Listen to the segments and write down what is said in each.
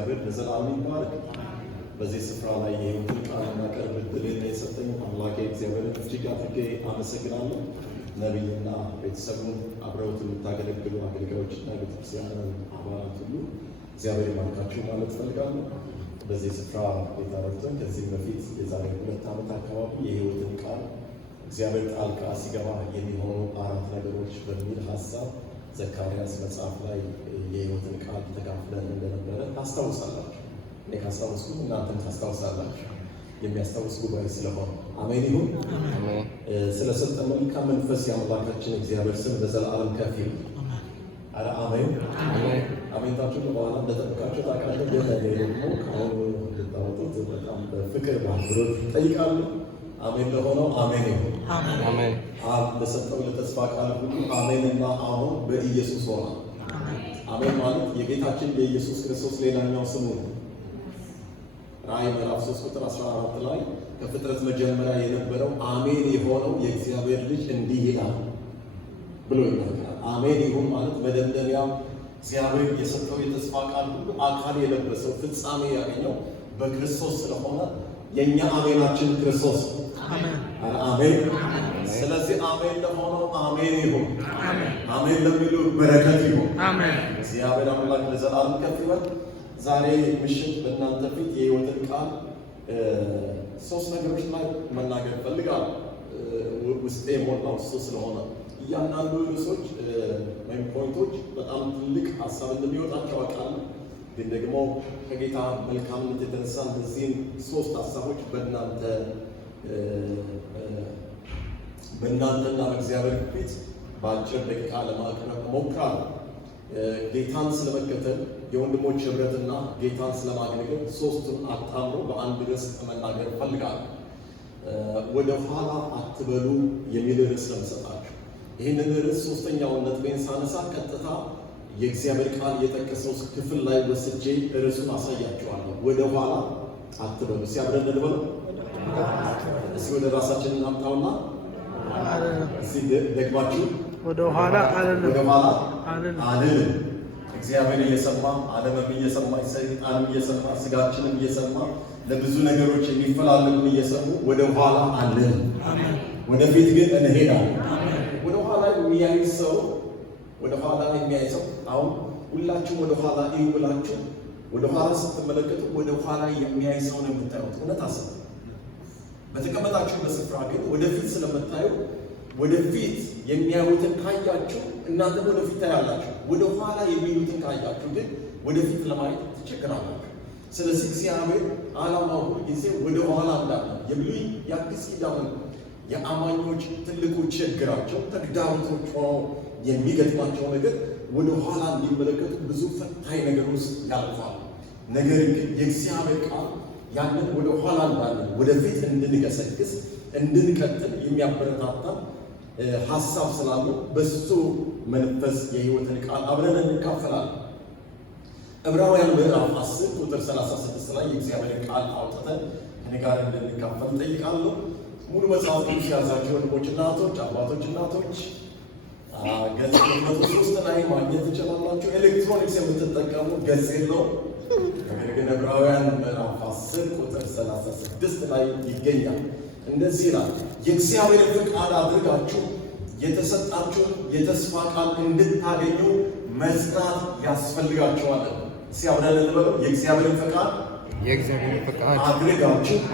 እግዚአብሔር ለዘላለም ይባረክ። በዚህ ስፍራ ላይ ይህን ቃል ማቀርብ እድልን የሰጠኝ አምላኬ እግዚአብሔርን እጅግ አድርጌ አመሰግናለሁ። ነቢይና ቤተሰቡን አብረውት የምታገለግሉ አገልጋዮችና ቤተክርስቲያን አባላት ሁሉ እግዚአብሔር ይባርካችሁ ማለት ፈልጋለሁ። በዚህ ስፍራ ጌታ ረድቶን ከዚህ በፊት የዛሬ 2 ዓመት አካባቢ የሕይወትን ቃል እግዚአብሔር ጣልቃ ሲገባ የሚሆኑ 4 ነገሮች በሚል ሀሳብ ዘካርያስ መጽሐፍ ላይ የሕይወትን ቃል ተካፍለን እንደነበረ ታስታውሳላችሁ። እኔ ካስታወስኩ እናንተም ታስታውሳላችሁ። የሚያስታውስ ጉባኤ ስለሆነ አሜን ይሁን። ስለሰጠን መልካም መንፈስ የአምላካችን እግዚአብሔር ስም በዘላለም ከፍ ይበል። አረ አሜን አሜንታችሁ በኋላ እንደጠበቃችሁ ታውቃለህ። ግን ደግሞ ከአሁኑ እንድታወጡት በጣም በፍቅር በአክብሮት እጠይቃለሁ። አሜን ለሆነው አሜን ይሁን። አሜን አብ ለሰጠው ለተስፋ ቃል ሁሉ አሜንና አሁን በኢየሱስ ሆነ። አሜን ማለት የጌታችን የኢየሱስ ክርስቶስ ሌላኛው ስሙ ነው። ራእይ ምዕራፍ 3 ቁጥር 14 ላይ ከፍጥረት መጀመሪያ የነበረው አሜን የሆነው የእግዚአብሔር ልጅ እንዲህ ይላል ብሎ ይናገራል። አሜን ይሁን ማለት መደምደሚያ እግዚአብሔር የሰጠው የተስፋ ቃል ሁሉ አካል የለበሰው ፍጻሜ ያገኘው በክርስቶስ ስለሆነ የኛ አሜናችን ክርስቶስ አሜን አሜን። ስለዚህ አሜን ለሆነው አሜን ይሁን። አሜን ለሚሉ በረከት ይሁን። አሜን። እግዚአብሔር አምላክ ለዘላለም ከፍ ይበል። ዛሬ ምሽት በእናንተ ፊት የሕይወትን ቃል 3 ነገሮች ላይ መናገር ፈልጋለሁ። ውስጤ ሞላው እሱ ስለሆነ እያንዳንዱ ርዕሶች ወይም ፖይንቶች በጣም ትልቅ ሀሳብ እንደሚወጣቸው አውቃለሁ። ግን ደግሞ ከጌታ መልካምነት የተነሳ እነዚህን 3 ሀሳቦች በእናንተና በእግዚአብሔር ፊት በአጭር ደቂቃ ለማቅረብ እሞክራለሁ። ጌታን ስለመከተል የወንድሞች ህብረትና ጌታን ስለማገልገል 3ቱን አጣምሮ በአንድ ርዕስ መናገር እፈልጋለሁ። ወደ ኋላ አትበሉ የሚል ርዕስ ለምሰጣችሁ። ይህንን ርዕስ 3ኛውን ነጥቤን ሳነሳ ቀጥታ የእግዚአብሔር ቃል የጠቀሰው ክፍል ላይ ወስጄ ርዕሱን አሳያችኋለሁ። ወደ ኋላ አትበሉ። ሲያብረን ልበሉ። እስኪ ወደ ራሳችን እናምጣውና እስኪ ደግማችሁ ወደ ኋላ አልልም። እግዚአብሔር እየሰማ ዓለምም እየሰማ ሰይጣንም እየሰማ ስጋችንም እየሰማ ለብዙ ነገሮች የሚፈላለጉን እየሰሙ ወደ ኋላ አልልም፣ ወደፊት ግን እንሄዳለን። ወደ ኋላ የሚያይ ሰው አሁን ሁላችሁም ወደ ኋላ እዩ ብላችሁ ወደ ኋላ ስትመለከቱ ወደ ኋላ የሚያይ ሰው ነው የምታዩት። እውነት አስቡ። በተቀመጣችሁበት ስፍራ ግን ወደፊት ስለምታዩ ወደፊት የሚያዩትን ካያችሁ እናንተ ወደፊት ታያላችሁ። ወደ ኋላ የሚሉትን ካያችሁ ግን ወደፊት ለማየት ትቸገራላችሁ። ስለዚህ እግዚአብሔር ዓላማው ጊዜ ወደ ኋላ እንዳለ የብሉይ የአዲስ ኪዳን የአማኞች ትልቁ ችግራቸው ተግዳሮቶች ሆነው የሚገጥማቸው ነገር ወደ ኋላ እንዲመለከቱ ብዙ ፈታኝ ነገር ውስጥ ያልፋል። ነገር ግን የእግዚአብሔር ቃል ያንን ወደ ኋላ እንዳለ ወደፊት እንድንገሰግስ እንድንቀጥል የሚያበረታታ ሀሳብ ስላለው በሱ መንፈስ የሕይወትን ቃል አብረን እንካፈላለን። ዕብራውያን ምዕራፍ 10 ቁጥር 36 ላይ የእግዚአብሔርን ቃል አውጥተን ከኔ ጋር እንድንካፈል ጠይቃለሁ። ሙሉ መጽሐፍ ቅዱስ ያዛችሁ ወንድሞች፣ እናቶች፣ አባቶች፣ እናቶች ገጽ 103 ላይ ማግኘት ትችላላችሁ። ኤሌክትሮኒክስ የምትጠቀሙ ገጽ የለው፣ ነገር ግን ዕብራውያን ምዕራፍ 10 ቁጥር 36 ላይ ይገኛል። እንደዚህ ይላል፣ የእግዚአብሔር ፈቃድ አድርጋችሁ የተሰጣችሁን የተስፋ ቃል እንድታገኙ መጽናት ያስፈልጋችኋል። ሲያብራራ ለበለው የእግዚአብሔር ፈቃድ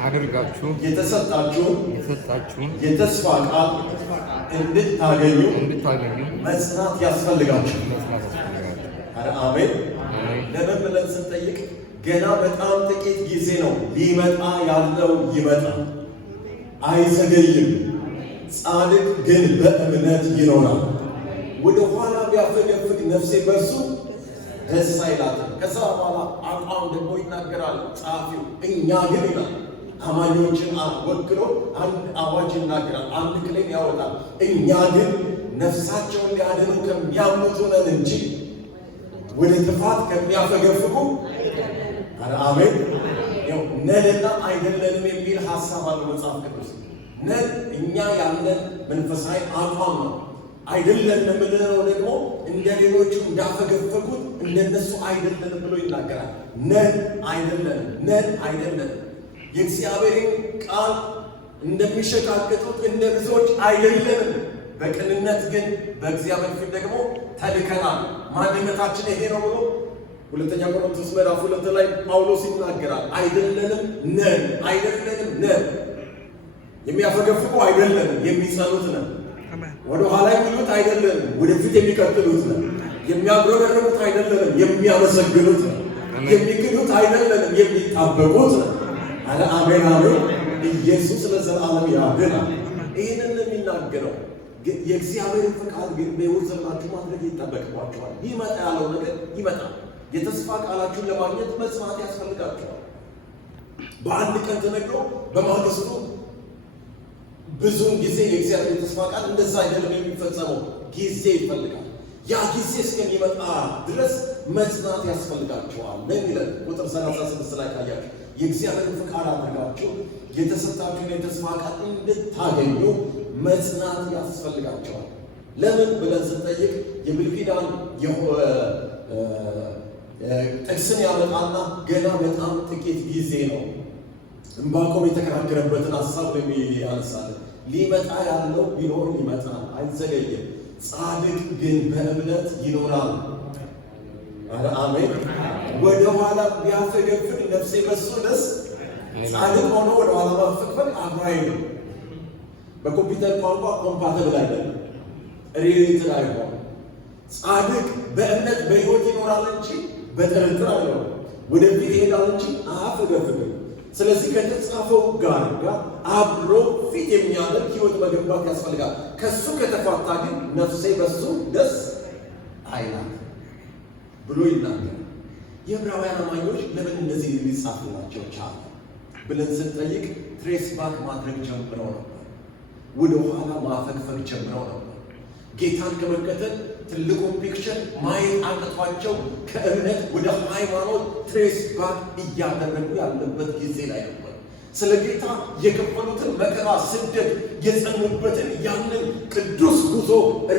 አድርጋችሁ የተሰጣችሁን የተስፋ ቃል እንድታገኙ መጽናት ያስፈልጋችሁ። አሜን። ለምን ብለን ስንጠይቅ ገና በጣም ጥቂት ጊዜ ነው፣ ሊመጣ ያለው ይመጣል፣ አይዘገይም። ጻድቅ ግን በእምነት ይኖራል። ወደ ኋላ ቢያፈገፍግ ነፍሴ በእርሱ ደስ አይላትም። ከዛ በኋላ አቋም ደግሞ ይናገራል ጸሐፊው። እኛ ግን ይላል አማኞችን ወክሎ አንድ አዋጅ ይናገራል፣ አንድ ክሌም ያወጣል። እኛ ግን ነፍሳቸውን ሊያድኑ ከሚያምኑት ነን እንጂ ወደ ጥፋት ከሚያፈገፍጉ አሜን። ነንና አይደለንም የሚል ሀሳብ አለ መጽሐፍ ቅዱስ። ነን እኛ ያለን መንፈሳዊ አቋም ነው። አይደለንም ብለው ደግሞ እንደ ሌሎቹ እንዳፈገፈጉት እንደነሱ አይደለንም ብሎ ይናገራል። ነን አይደለንም። የእግዚአብሔርን ቃል እንደሚሸቃቀጡት እንደ ብዙዎች አይደለንም። በቅንነት ግን በእግዚአብሔር ፊት ደግሞ ተልከናል። ማንነታችን ይሄ ነው ብሎ ሁለተኛ ቆሮንቶስ ምዕራፍ 2 ላይ ጳውሎስ ይናገራል። አይደለንም ነን። የሚያፈገፍጉ አይደለንም፣ የሚጸኑት ነን። ወደ ኋላ የሚሉት አይደለንም፣ ወደፊት የሚቀጥሉት ነን። የሚያጉረመርሙት አይደለንም፣ የሚያመሰግኑት ነን። የሚክዱት አይደለንም፣ የሚጣበቁት ነን። አሜን። ኢየሱስ ለዘላለም ያድናል። ይህንን የሚናገረው የእግዚአብሔርን ፈቃድ ግን በሕይወት ዘመናችሁ ማድረግ ይጠበቅባችኋል። ይመጣ ያለው ነገር ይመጣል። የተስፋ ቃላችሁን ለማግኘት መጽናት ያስፈልጋችኋል። በአንድ ቀን ተነግሮ በማግስቱ ብዙውን ጊዜ የእግዚአብሔር የተስፋ ቃል እንደዛ አይደለም የሚፈጸመው። ጊዜ ይፈልጋል። ያ ጊዜ እስከሚመጣ ድረስ መጽናት ያስፈልጋችኋል ነው የሚለን። ቁጥር 36 ላይ ካያችሁ የእግዚአብሔርን ፈቃድ አድርጋችሁ የተሰጣችሁን የተስፋ ቃል እንድታገኙ መጽናት ያስፈልጋቸዋል። ለምን ብለን ስንጠይቅ የብሉይ ኪዳን ጥቅስን ያመጣና ገና በጣም ጥቂት ጊዜ ነው። ዕንባቆም የተከራከረበትን ሀሳብ ያነሳል። ሊመጣ ያለው ቢኖር ይመጣል፣ አይዘገይም። ጻድቅ ግን በእምነት ይኖራል። አሜን። ወደ ኋላ ቢያፈገፍግ ነፍሴ በሱ ደስ ጻድቅ ሆኖ ወደ ኋላ ማፈግፈግ አብራይ ነው። በኮምፒውተር ቋንቋ ኮምፓተብል አይደለም፣ ሪሌትድ አይሆንም። ጻድቅ በእምነት በሕይወት ይኖራል እንጂ በጥርጥር አይኖርም። ወደፊት ይሄዳል እንጂ አያፈገፍግም። ስለዚህ ከተጻፈው ጋር አብሮ ፊት የሚያደርግ ሕይወት መገንባት ያስፈልጋል። ከሱ ከተፋታ ግን ነፍሴ በሱ ደስ አይላት ብሎ ይናገራል። የዕብራውያን አማኞች ለምን እነዚህ ሊጻፍላቸው ቻሉ ብለን ስንጠይቅ ትሬስ ባክ ማድረግ ጀምረው ነበር። ወደ ኋላ ማፈግፈግ ጀምረው ነበር። ጌታን ከመከተል ትልቁን ፒክቸር ማየት አቅቷቸው ከእምነት ወደ ሃይማኖት ትሬስ ባክ እያደረጉ ያለበት ጊዜ ላይ ነበር። ስለ ጌታ የከፈሉትን መከራ፣ ስደት፣ የጸኑበትን ያንን ቅዱስ ጉዞ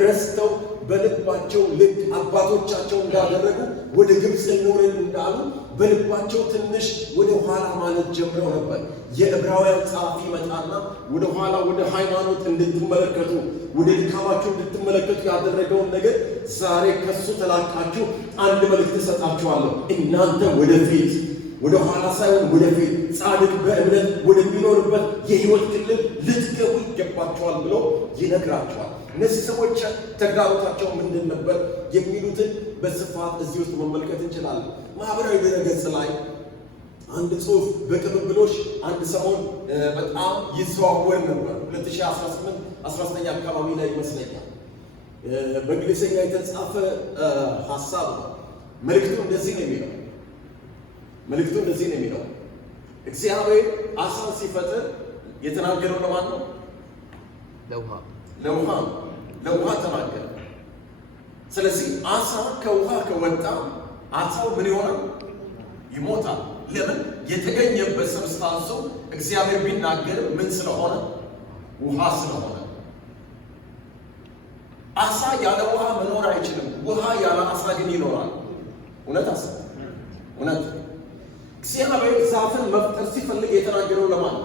ረስተው በልባቸው ልክ አባቶቻቸው እንዳደረጉ ወደ ግብፅ እንውረድ እንዳሉ በልባቸው ትንሽ ወደ ኋላ ማለት ጀምረው ነበር። የዕብራውያን ጸሐፊ መጣና ወደ ኋላ ወደ ሃይማኖት እንድትመለከቱ ወደ ድካማችሁ እንድትመለከቱ ያደረገውን ነገር ዛሬ ከሱ ተላቃችሁ አንድ መልእክት እሰጣችኋለሁ። እናንተ ወደፊት ወደ ኋላ ሳይሆን ወደፊት ጻድቅ በእምነት ወደሚኖርበት የሕይወት ክልል ልትገቡ ይገባችኋል ብሎ ይነግራችኋል። እነዚህ ሰዎች ተግዳሮታቸው ምንድን ነበር የሚሉትን በስፋት እዚህ ውስጥ መመልከት እንችላለን። ማህበራዊ ድረገጽ ላይ አንድ ጽሑፍ በቅብብሎሽ አንድ ሰሞን በጣም ይዘዋወር ነበር። 2018-19 አካባቢ ላይ ይመስለኛል። በእንግሊዝኛ የተጻፈ ሀሳብ ነው። መልእክቱ እንደዚህ ነው የሚለው እግዚአብሔር አሳን ሲፈጥር የተናገረው ለማን ነው? ለውሃ ተናገረ። ስለዚህ አሳ ከውሃ ከወጣ አሳው ምን ይሆናል? ይሞታል። ለምን? የተገኘበት ሰብስታንሱ እግዚአብሔር ቢናገር ምን ስለሆነ? ውሃ ስለሆነ። አሳ ያለ ውሃ መኖር አይችልም። ውሃ ያለ አሳ ግን ይኖራል። እውነት። እግዚአብሔር ዛፍን መፍጠር ሲፈልግ የተናገረው ለማን ነው?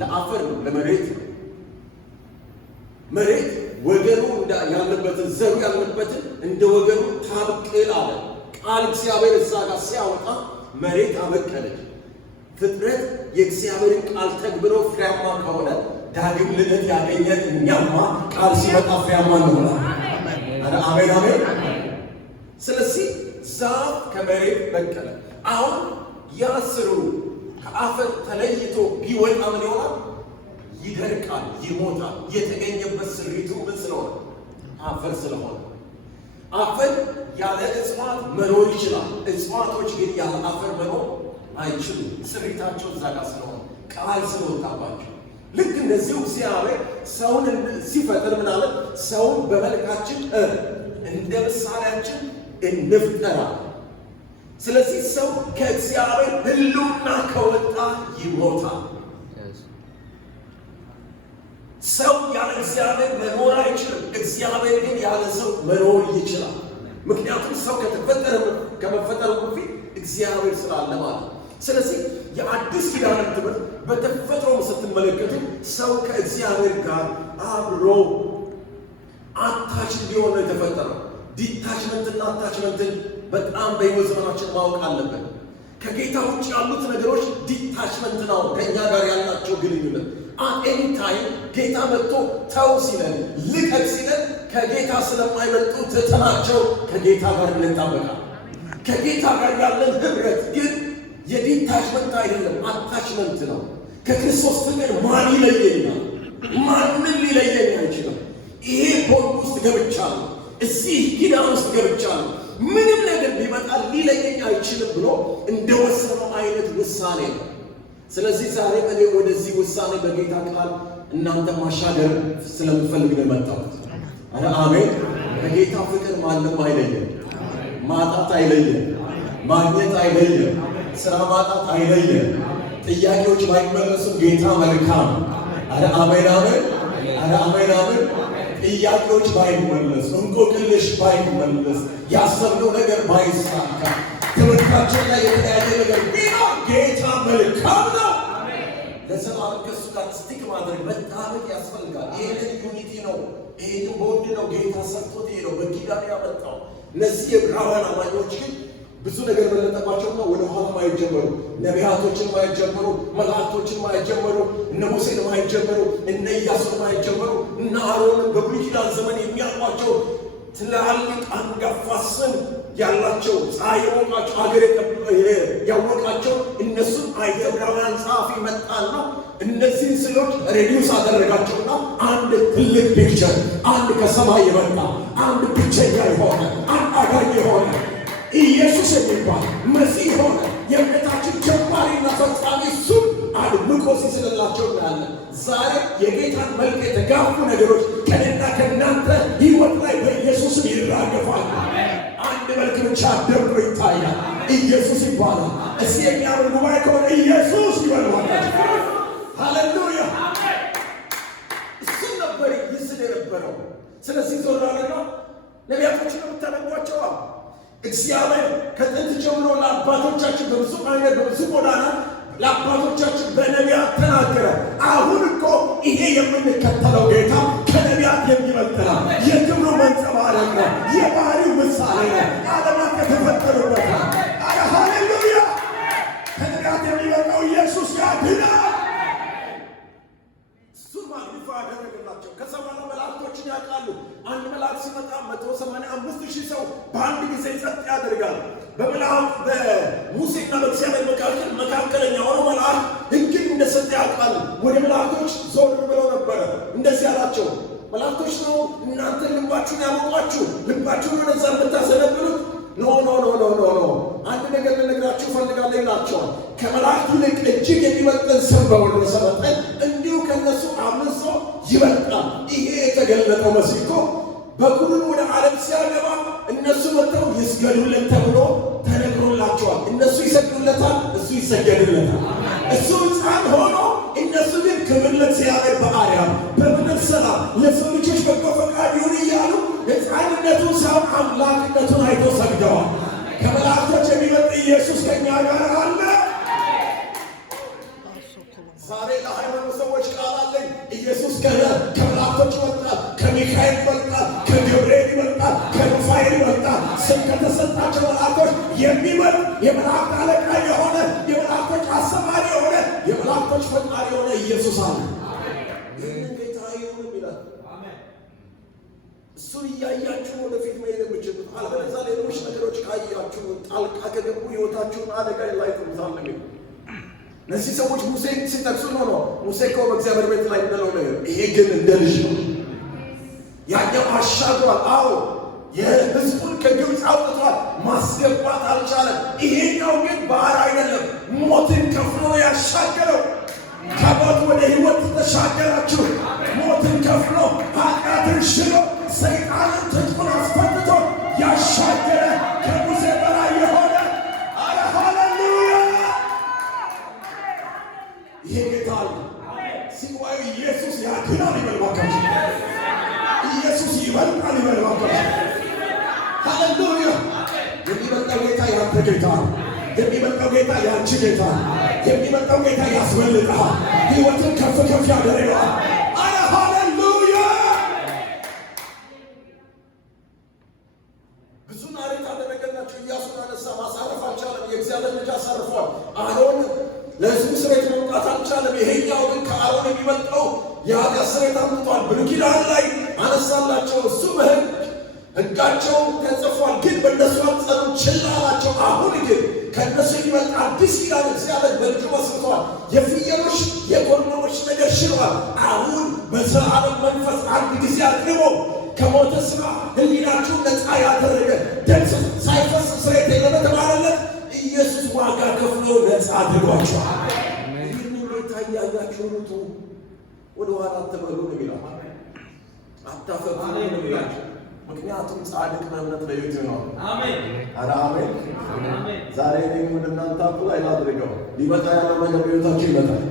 ለአፈር ነው፣ ለመሬት ነው። መሬት ወገኑ ያለበትን ዘሩ ያለበትን እንደ ወገኑ ታብቅል አለ ቃል። እግዚአብሔር እዛ ጋር ሲያወጣ መሬት አበቀለች። ፍጥረት የእግዚአብሔርን ቃል ተግብሮ ፍሬያማ ከሆነ ዳግም ልደት ያገኘን እኛማ ቃል ሲመጣ ፍሬያማ እንሆናለን። አሜን። ስለዚህ ዛፍ ከመሬት በቀለ። አሁን ያ ስሩ ከአፈር ተለይቶ ቢወጣ ምን ይሆናል? ይደርቃል፣ ይሞታል። የተገኘበት ስሪቱ ምን ስለሆነ? አፈር ስለሆነ። አፈር ያለ እጽዋት መኖር ይችላል። እጽዋቶች ግን ያለ አፈር መኖር አይችሉም። ስሪታቸው እዛ ጋር ስለሆነ ቃል ስለወጣባቸው። ልክ እንደዚሁ እግዚአብሔር ሰውን ሲፈጥር ምን አለ? ሰውን በመልካችን እንደ ምሳሌያችን እንፍጠራለን። ስለዚህ ሰው ከእግዚአብሔር ሕልውና ከወጣ ይሞታል። ሰው ያለ እግዚአብሔር መኖር አይችልም። እግዚአብሔር ግን ያለ ሰው መኖር ይችላል። ምክንያቱም ሰው ከመፈጠሩ በፊት እግዚአብሔር ስላለ ማለት ነው። ስለዚህ የአዲስ ኪዳን ትምህርት በተፈጥሮ ስትመለከቱ ሰው ከእግዚአብሔር ጋር አብሮ አታች እንዲሆን ነው የተፈጠረው። ዲታችመንትና አታችመንትን በጣም በሕይወት ዘመናችን ማወቅ አለብን። ከጌታ ውጭ ያሉት ነገሮች ዲታችመንት ነው ከእኛ ጋር ያላቸው ግንኙነት። ኤኒ ታይም ጌታ መጥቶ ተው ሲለን ልቀቅ ሲለን ከጌታ ስለማይመጡ ትተናቸው ከጌታ ጋር እንጣበቃለን። ከጌታ ጋር ያለን ህብረት ግን የዲታችመንት አይደለም፣ አታችመንት ነው። ከክርስቶስ ፍቅር ማን ይለየኛል? ማንም ሊለየኝ አይችልም። ይሄ ቦንድ ውስጥ ገብቻለሁ፣ እዚህ ኪዳን ውስጥ ገብቻለሁ፣ ምንም ነገር ቢመጣ ሊለየኝ አይችልም ብሎ እንደወሰነው አይነት ውሳኔ ነው። ስለዚህ ዛሬ እኔ ወደዚህ ውሳኔ በጌታ ቃል እናንተ ማሻገር ስለምፈልግ ነው የመጣሁት። አሜን። ከጌታ ፍቅር ማንም አይለየም። ማጣት አይለየም፣ ማግኘት አይለየም፣ ስራ ማጣት አይለየም። ጥያቄዎች ባይመለሱም ጌታ መልካም። አሜን አሜን፣ አሜን አሜን። ጥያቄዎች ባይመለሱ፣ እንቆቅልሽ ባይመለስ፣ ያሰብነው ነገር ባይሳካ፣ ትምህርታችን ላይ የተለያየ ነገር ቢኖር ጌታ መልካም ነው። ለዘላለም ከእሱ ጋር ስቲክ ማድረግ መጣበቅ ያስፈልጋል። ይህንን ዩኒቲ ነው፣ ይህንን ቦንድ ነው ጌታ ሰርቶት ይሄ ነው በኪዳን ያመጣው። እነዚህ የዕብራውያን አማኞች ግን ብዙ ነገር በለጠባቸውና ወደ ኋላ ማየት ጀመሩ። ነቢያቶችን ማየት ጀመሩ፣ መላእክቶችን ማየት ጀመሩ፣ እነ ሙሴን ማየት ጀመሩ፣ እነ ኢያሱን ማየት ጀመሩ፣ እነ አሮንን በብሉይ ኪዳን ዘመን የሚያውቋቸው ትላልቅ አንጋፋ ስም ያላቸው ፀሐይ የሞቃቸው አገር ያወቃቸው እነሱን የዕብራውያን ጸሐፊ መጣና እነዚህን ስዕሎች ሬዲዩስ አደረጋቸውና አንድ ትልቅ ፒክቸር፣ አንድ ከሰማይ የመጣ አንድ ብቸኛ የሆነ አንድ አዳኝ የሆነ ኢየሱስ የሚባል መሲህ ሆነ የእምነታችን ጀማሪና ፈጻሚ እሱን አድምቆ ሲስልላቸው እናያለን። ዛሬ የጌታን መልክ የተጋፉ ነገሮች ከእኔና ከእናንተ ሕይወት ላይ በኢየሱስም ይራገፋል። አንድ መልክ ብቻ ደምቆ ይታያል። ኢየሱስ ይባላል። እስኪ የሚያምን ጉባኤ ከሆነ ኢየሱስ ይበልዋል። ሃሌሉያ! እሱን ነበር ይስል የነበረው። ስለዚህ ዞራለና ነቢያቶችን የምታነቧቸዋ እግዚአብሔር ከጥንት ጀምሮ ለአባቶቻችን በብዙ አይነት በብዙ ጎዳና ለአባቶቻችን በነቢያት ተናገረ። አሁን እኮ ይሄ የምንከተለው ጌታ ከነቢያት የሚበልጥ ነው። የክብሩ መንጸባረቅ ነው። የባህሪው ምሳሌ ነው። ዓለማት የተፈጠሩበት ነው። ሃሌሉያ! ከነቢያት የሚበልጠው ኢየሱስ ያድናል። እሱን ማግኒፋ ያደረገላቸው። ከዛ በኋላ መላእክቶችን ያውቃሉ። አንድ መልአክ ሲመጣ 185,000 ሰው በአንድ ጊዜ ጸጥ ያደርጋል። በሙሴና በእግዚአብሔር መካከለኛ ሆኖ መልአክ ሕግን እንደሰጠ ያውቃል። ወደ መላእክቶች ዞር ብለው ነበረ። እንደዚህ አላቸው፣ መላእክቶች ነው እናንተ ልባችሁን ያሞቋችሁ፣ ልባችሁን ወደዛ የምታዘነብሉት? ኖ ኖ ኖ ኖ ኖ ኖ፣ አንድ ነገር ልነግራችሁ እፈልጋለሁ ይላቸዋል። ከመላእክት ይልቅ እጅግ የሚበልጥን ስም በወረሰ መጠን እንዲሁ ከእነሱ አምስት ይበልጣል። ይሄ የተገለጠው መሲህ እኮ በኩሩን ወደ ዓለም ሲያገባ እነሱ መጥተው ይስገዱለት ተብሎ ተነግሮላቸዋል። እነሱ ይሰግዱለታል፣ እሱ ይሰገድለታል። እሱ ሕፃን ሆኖ እነሱ ግን ክብር ለእግዚአብሔር በአርያም በምድር ሰላም ለሰው ልጆች በጎ ፈቃድ ይሁን እያሉ ሕፃንነቱን ሳይሆን አምላክነቱን አይቶ ሰግደዋል። ከመላእክቶች የሚበልጥ ኢየሱስ ከእኛ ጋር አለ። ዛሬ ለሃይማኖት ሰዎች ቃል አለኝ። ኢየሱስ ከመላእክቶች ይበልጣል፣ ከሚካኤል ይበልጣል፣ ከገብርኤል ይበልጣል፣ ከሩፋኤል ይበልጣል። ስም ከተሰጣቸው መላእክቶች የሚበልጥ የመላእክት አለቃ የሆነ የመላእክቶች አሰማሪ የሆነ የመላእክቶች ፈጣሪ የሆነ ኢየሱስ አለ። ይህንን ጌታ ይሁን ይላል። እሱን እያያችሁ ወደፊት መሄድ የምችሉት። አለበለዚያ ሌሎች ነገሮች ካያችሁ ጣልቃ ከገቡ ሕይወታችሁን አደጋ ላይ ጥሩታል። እነዚህ ሰዎች ሙሴ ሲጠቅሱ ነው ሙሴ እኮ በእግዚአብሔር ቤት ላይ እንደለው ነገር፣ ይሄ ግን እንደ ልጅ ነው። ያኛው አሻግሯል። አዎ የሕዝቡን ከግብፅ አውጥቷል፣ ማስገባት አልቻለም። ይሄኛው ግን ባህር አይደለም፣ ሞትን ከፍሎ ያሻገረው። ከሞት ወደ ሕይወት ተሻገራችሁ። ሞትን ከፍሎ ኃጢአትን ሽሎ ሰይጣንን ትጥቁን አስፈትቶ ያሻገረ ከሙሴ በላይ የሆነ ሃሌሉያ! ይሄ ጌታ አለ። ሲዋዩ ኢየሱስ ያድናል ይበልባል። የሚመጣው ጌታ ያንቺ ጌታ፣ የሚመጣው ጌታ ያስበልጥሃል፣ ሕይወትን ከፍ ከፍ ያደርገዋል። አረ ሃሌሉያ! ብዙ ናሬት አደረገላቸው። ኢያሱን አነሳ፣ ማሳረፍ አልቻለም። የእግዚአብሔር ልጅ አሳርፏል። አሮን ለሕዝቡ ስርየት መምጣት አልቻለም። ይሄኛው ግን ከአሮን የሚበልጠው የኃጢአት ስርየት አምጥቷል። ብሉይ ኪዳን ላይ አነሳላቸው። እሱ ሕጋቸው ተጽፏል፣ ግን በእነሱ አንጸሩ ችላ አላቸው። አሁን ግን ከእነሱ የሚበልጥ አዲስ ኪዳን እግዚአብሔር በልጁ መስርቷል። የፍየሎች የጎርኖች ነገር ሽሯል። አሁን በዘላለም መንፈስ አንድ ጊዜ አቅርቦ ከሞተ ሥጋ ሕሊናችሁን ነፃ ያደረገ ደም ሳይፈስ ስርየት የለም ተባለለት። ኢየሱስ ዋጋ ከፍሎ ነፃ አድርጓቸዋል። ይህን ጌታ እያያችሁ ሩጡ፣ ወደ ኋላ አትበሉ ነው የሚለው። አታፈሩ ነው የሚላቸው። ምክንያቱም ጻድቅ በእምነት በሕይወት ይኖራል። አሜን። አረ አሜን። ዛሬ እኔ ወደ እናንተ ላይ ላድርገው። ሊመጣ ያለው ነገር በሕይወታችሁ ይመጣል፣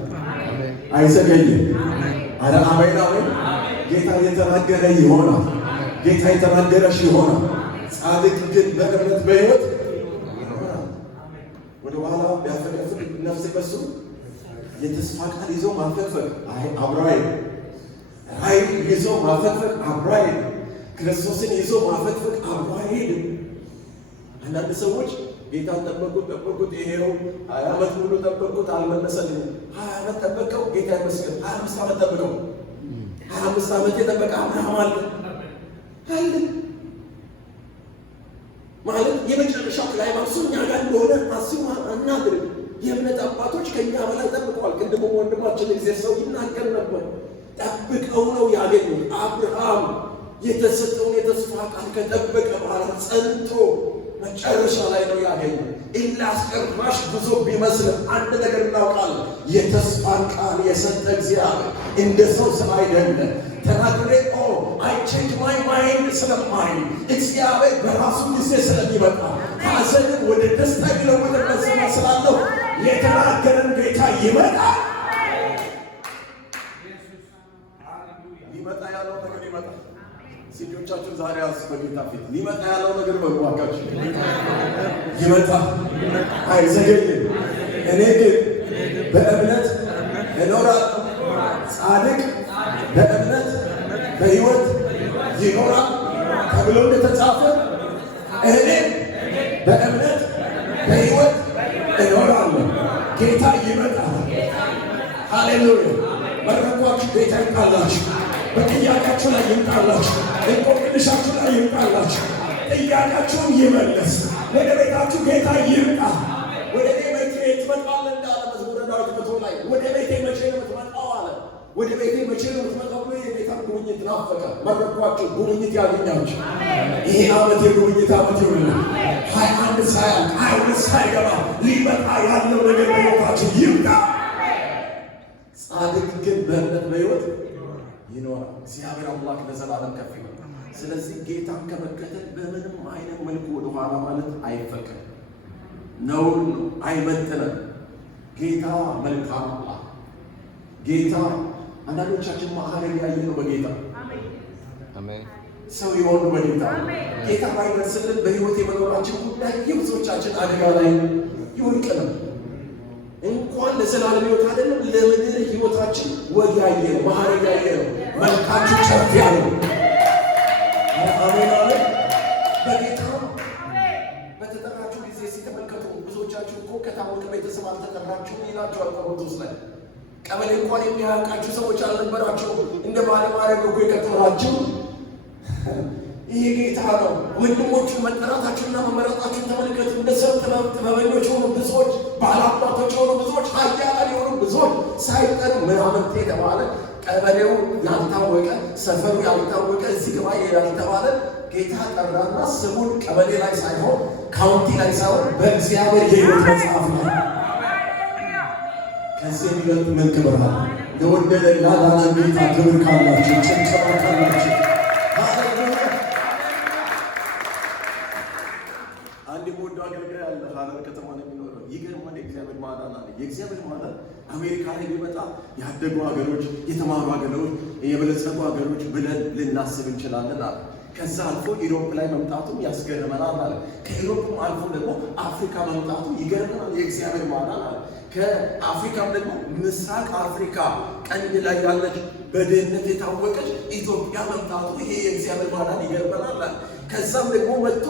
አይዘገይም። አረ አሜን አሜን። ጌታ የተናገረ ይሆናል። ጌታ የተናገረሽ ይሆናል። ጻድቅ ግን በእምነት በሕይወት ይኖራል። ወደ ኋላ ቢያፈገፍግ ነፍስ በሱ የተስፋ ቃል ይዞ ማፈግፈግ አብራይ ኃይል ይዞ ማፈግፈግ አብራይ ክርስቶስን ይዞ ማፈግፈግ አብራይ። አንዳንድ ሰዎች ጌታን ጠበቁት፣ ይሄው 20 ዓመት ሙሉ ጠበቁት፣ አልመለሰልኝም። 20 ዓመት ጠበቀው፣ ጌታ ይመስገን። 25 ዓመት ጠበቀው። 25 ዓመት የጠበቀ አብርሃም አለ ማለት የመጨረሻው ክላይማክሱ እኛ ጋር እንደሆነ አስቡ እናድርግ። የእምነት አባቶች ከእኛ በላይ ጠብቀዋል። ቅድሞ ወንድማችን ጊዜ ሰው ይናገር ነበር። ጠብቀው ነው ያገኙት። አብርሃም የተሰጠውን የተስፋ ቃል ከጠበቀ በኋላ ጸንቶ መጨረሻ ላይ ነው ያገኙት። ኢላስቀራሽ ጉዞ ቢመስልም አንድ ነገር እናውቃለን። የተስፋን ቃል የሰጠ እግዚአብሔር እንደ ሰው ስላይደለ ተናግሬ አይ ቼንጅ ማይ ማይንድ ስለማይ እግዚአብሔር በራሱ ጊዜ ስለሚመጣ ሐዘንን ወደ ደስታ የሚለውጥበት ዘመን ስላለው የተናገረን ጌታ ይመጣል። ሊመጣ ያለው ነገር ይመጣል። ሴቶቻችሁ ዛሬ አስቡ፣ በጌታ ፊት ሊመጣ ያለው ነገር በዋጋችሁ ይመጣል፣ አይዘገይም። እኔ ግን በእምነት እኖራለሁ፣ ጻድቅ በእምነት በሕይወት ይኖራል ተብሎ እንደተጻፈ እኔ በእምነት በሕይወት እኖራለሁ። ጌታ ይመጣል። ሃሌሉያ! መረቋችሁ ጌታ ይምጣላችሁ። በጥያቄያችሁ ላይ ይምጣላችሁ። እንቆቅልሻችሁ ላይ ይምጣላችሁ። ጥያቄያችሁን ይመለስ። ወደ ቤታችሁ ጌታ ይምጣ። ወደ እኔ መቼ ትመጣለህ እንዳለ መዝሙረ ዳዊት 100 ላይ ወደ ቤቴ መቼ ነው የምትመጣው አለ። ወደ ቤቴ መቼ ነው የምትመጣው ብሎ የጌታን ጉብኝት ናፈቀ። መረቋችሁ ጉብኝት ያገኛችሁ። ይሄ ዓመት የጉብኝት ዓመት ይሁንልን። 21 ሳያልቅ 25 ሳይገባ ሊመጣ ያለው ነገር በሕይወታችሁ ይምጣ። ጻድቅ ግን በእምነት በሕይወት ይኖራል። እግዚአብሔር አምላክ ለዘላለም ከፍ ይበል። ስለዚህ ጌታን ከመከተል በምንም አይነት መልኩ ወደኋላ ማለት አይፈቀድም። ነውር ነው፣ አይመጥንም። ጌታ መልካም አምላክ ጌታ አንዳንዶቻችን ማዕረግ ያየነው በጌታ አሜን፣ ሰው የሆኑ በጌታ ጌታ ባይደርስልን በሕይወት የመኖራችን ጉዳይ የብዙዎቻችን አደጋ ላይ ይወድቅ ነው። እንኳን ለዘላለም ሕይወት አይደለም ለምድር ሕይወታችን ወግ ያየ ነው፣ ማዕረግ ያየ ነው፣ መልካችሁ ከፍ ያለ ነው። አሜን አሜን። በጌታ በተጠራችሁ ጊዜ ሲተመልከቱ ብዙዎቻችሁ እኮ ከታወቀ ቤተሰብ አልተጠራችሁም ይላችኋል ቆሮንቶስ ላይ። ቀበሌ እንኳን የሚያውቃችሁ ሰዎች አልነበራችሁ። እንደ ባለማዕረግ እኮ የቀጠራችሁ ይሄ ጌታ ነው። ወንድሞቹ መጠራታችሁና መመረጣችሁን ተመልከቱ። እንደ ሰው ጥበበኞች የሆኑ ብዙዎች፣ ባለአባቶች የሆኑ ብዙዎች፣ ኃያላን የሆኑ ብዙዎች ሳይጠሩ ምናምንቴ የተባለ ቀበሌው ያልታወቀ ሰፈሩ ያልታወቀ እዚህ ግባ ያልተባለ ጌታ ጠራና ስሙን ቀበሌ ላይ ሳይሆን ካውንቲ ላይ ሳይሆን በእግዚአብሔር የሕይወት መጽሐፍ ነው። ከዚህ የሚበልጥ ምን ክብር አለ? ለወደደ ላዳነ ጌታ ክብር ካላችሁ ጭብጨባ ካላችሁ አንድ የምወደው አገልጋይ አለ ሐረር ከተማ ነው የሚኖረው። ይገርማል። የእግዚአብሔር ማዳን አለ። የእግዚአብሔር ማዳን አሜሪካ ላይ ቢመጣ ያደጉ ሀገሮች፣ የተማሩ ሀገሮች፣ የበለጸጉ ሀገሮች ብለን ልናስብ እንችላለን አለ። ከዛ አልፎ ኢሮፕ ላይ መምጣቱ ያስገርመናል አለ። ከኢሮፕም አልፎ ደግሞ አፍሪካ መምጣቱ ይገርመናል፣ የእግዚአብሔር ማዳን አለ። ከአፍሪካም ደግሞ ምስራቅ አፍሪካ ቀንድ ላይ ያለች በድህነት የታወቀች ኢትዮጵያ መምጣቱ ይሄ የእግዚአብሔር ማዳን ይገርመናል አለ። ከዛም ደግሞ መጥቶ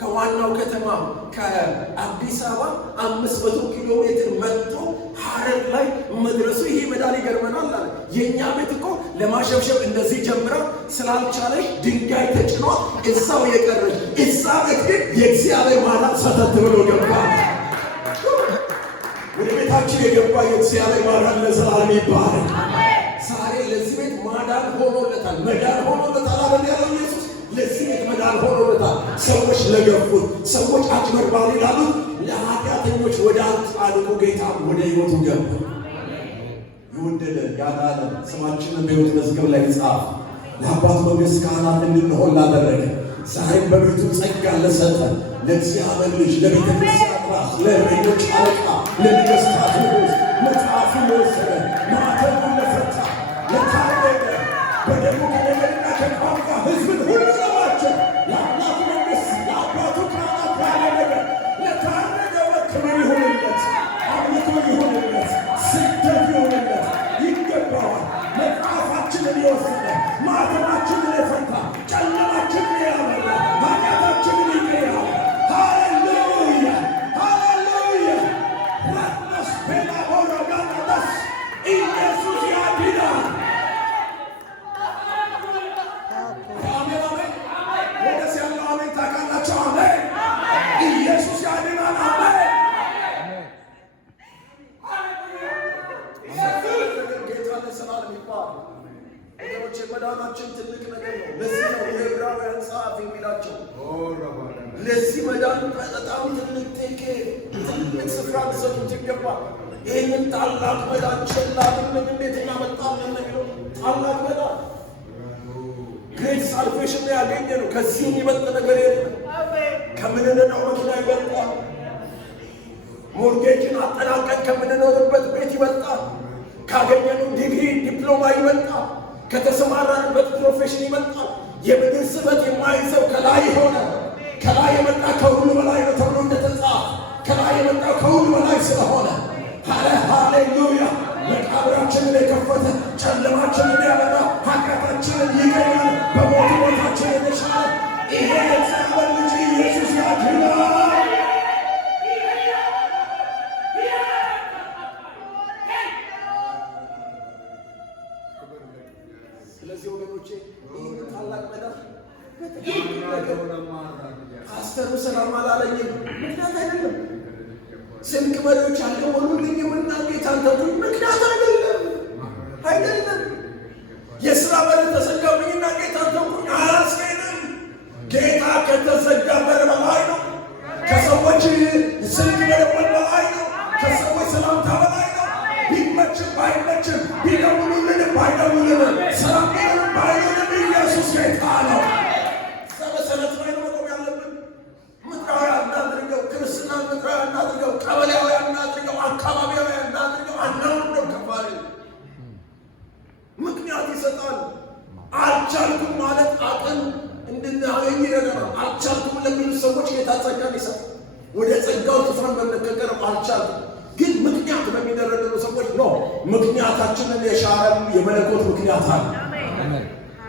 ከዋናው ከተማ ከአዲስ አበባ 500 ኪሎ ሜትር መጥቶ ሐረር ላይ መድረሱ ይሄ መዳን ይገርመናል አለ። የእኛ ቤት እኮ ለማሸብሸብ እንደዚህ ጀምራ ስላልቻለች ድንጋይ ተጭኖ እዛው የቀረች፣ እዛ ቤት ግን የእግዚአብሔር ማዳን ሰተት ብሎ ገባ። ወደ ቤታችን የገባ የእግዚአብሔር ማዳን ለዘላለም ይባላል። ዛሬ ለዚህ ቤት ማዳን ሆኖለታል፣ መዳን ሆኖለታል አለ ያለው ኢየሱስ። ለዚህ ቤት መዳን ሆኖለታል። ሰዎች ለገፉት፣ ሰዎች አጭበርባሪ ላሉት፣ ለኃጢአተኞች ወደ ጻድቁ ጌታ ወደ ሕይወቱ ገባ። የወደደን ያዳነን ስማችንን በሕይወት መዝገብ ላይ ጻፈ። ለአባቱ መንግሥት ካህናት እንድንሆን ላደረገ ዛሬም በቤቱ ጸጋ ለሰጠን ለእግዚአብሔር ልጅ ለቤተ ክርስቲያን ራስ ለእረኞች አለቃ ለነገሥታት ንጉሥ መጽሐፉን ለወሰደ ማኅተሙን ለፈታ ለታረደ በደሙ ከነገድና ከቋንቋ ሕዝብን ሁሉ ለማቸው ለአምላኩ መንግሥት ለአባቱ ካህናት ያደረገ ለታረደ ክብር ይሁንለት፣ አምልኮ ይሁንለት፣ ስግደት ይሁንለት። ይገባዋል። መጽሐፋችንን የወሰደ ማኅተማችንን የፈታ ጨለማችንን ያበራ ኃጢአታችንን ይቅር ያለ ሃሌሉያ ሃሌሉያ ራስ ቤላ ቦራጋናስ ኢየሱስ ያድናል። አሜን አሜን። ወደስ ያለው አሜን ታውቃላችሁ። አሜን። ኢየሱስ ያድናል። አሜን። ጌታ ለዘላለም ይባረክ። ወገኖቼ መዳናችን ትልቅ ነገር ነው። ለዚህ ነው የዕብራውያን ጸሐፊ የሚላቸው ለዚህ መዳን በጣም ትልቅ ትልቅ ስፍራ ሊሰጡት ይገባል። ይህንን ታላቅ መዳን ችላ ብለን እንዴት እናመጣለን ነው የሚለው። ታላቅ መዳን ግሬት ሳልቬሽን ያገኘ ነው። ከዚህ የሚበልጥ ነገር የለም። ከምንነዳው መኪና ይበልጣል። ሞርጌጅን አጠናቀን ከምንኖርበት ቤት ይበልጣል። ካገኘነው ዲግሪ ዲፕሎማ ይበልጣል። ከተሰማራንበት ፕሮፌሽን ይበልጣል። የምድር ስበት የማይዘው ከላይ ሆነ። ከላይ የመጣ ከሁሉ በላይ ነው ተብሎ እንደተጻፈ ከላይ የመጣ ከሁሉ በላይ ስለሆነ ሃሌሉያ። መቃብራችንን የከፈተ ጨለማችንን ያበራ ኃጢአታችንን ይገኛል። በሞቱ ቦታችንን የሻረ ይሄ የእግዚአብሔር ልጅ ኢየሱስ ያድናል። ስለዚህ ወገኖቼ ይህ ታላቅ መዳን ፓስተሩ ሰላም አላለኝም ምክንያት አይደለም። ስንቅ መሪዎች አልደወሉልኝም እና ጌታ ተውኝ ምክንያት አይደለም። የሥራ በር ተዘጋብኝና ጌታ ተውኝ አያስኬድም። ጌታ ከተዘጋ በር በላይ ነው። ከሰዎች ስንቅ መደወል በላይ ነው። ከሰዎች ሰላምታ በላይ ነው። ቢመችም ባይመችም ቢደውሉልን ባይደውሉልን ሰላም ቢሆንም ባይሆንም ኢየሱስ ጌታ ነው። መሰረት ላይ ነው መቆም ያለብን። ምድራዊ አናድርገው፣ ክርስትና ምድራዊ አናድርገው፣ ቀበሌያዊ አናድርገው፣ አካባቢያዊ አናድርገው። አናውርደው ከባድ ምክንያት ይሰጣል። አልቻልኩም ማለት አቅም እንድናገኝ ይረዳናል። አልቻልኩም ለሚሉ ሰዎች ጌታ ጸጋን ይሰጣል። ወደ ጸጋው ዙፋን በመከቀረብ አልቻልኩም ግን ምክንያት በሚደረደሩ ሰዎች ነው። ምክንያታችንን የሻረ የመለኮት ምክንያት አለ።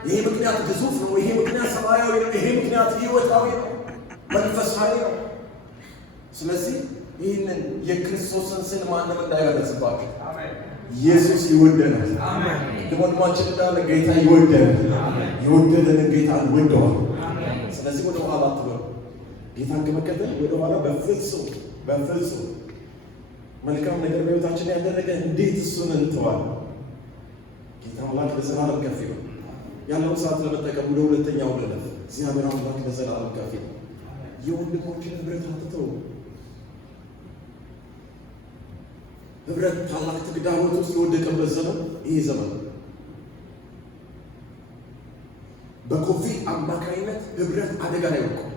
ይሄ ምክንያት ግዙፍ ነው። ይሄ ምክንያት ሰማያዊ ነው። ይሄ ምክንያት ሕይወታዊ ነው፣ መንፈሳዊ ነው። ስለዚህ ይህንን የክርስቶስን ስል ማንም እንዳይበለጽባችሁ ኢየሱስ ይወደናል። ወንድማችን እንዳለ ጌታ ይወደናል። የወደደንን ጌታ እንወደዋል። ስለዚህ ወደ ኋላ አትበሉ። ጌታን ከመከተል ወደ ኋላ በፍጹም በፍጹም። መልካም ነገር በሕይወታችን ያደረገ እንዴት እሱን እንተዋለን? ጌታ አምላክ ለዘላለም ከፍ ይበል። ያለውን ሰዓት ለመጠቀም ወደ ሁለተኛው ልለፍ። እግዚአብሔር አምላክ ለዘላለም ከፍ ይበል። የወንድሞችን ኅብረት አትተው። ኅብረት ታላቅ ተግዳሮት ውስጥ የወደቀበት ዘመን ይህ ዘመን በኮቪድ አማካኝነት ኅብረት አደጋ ላይ ወድቋል።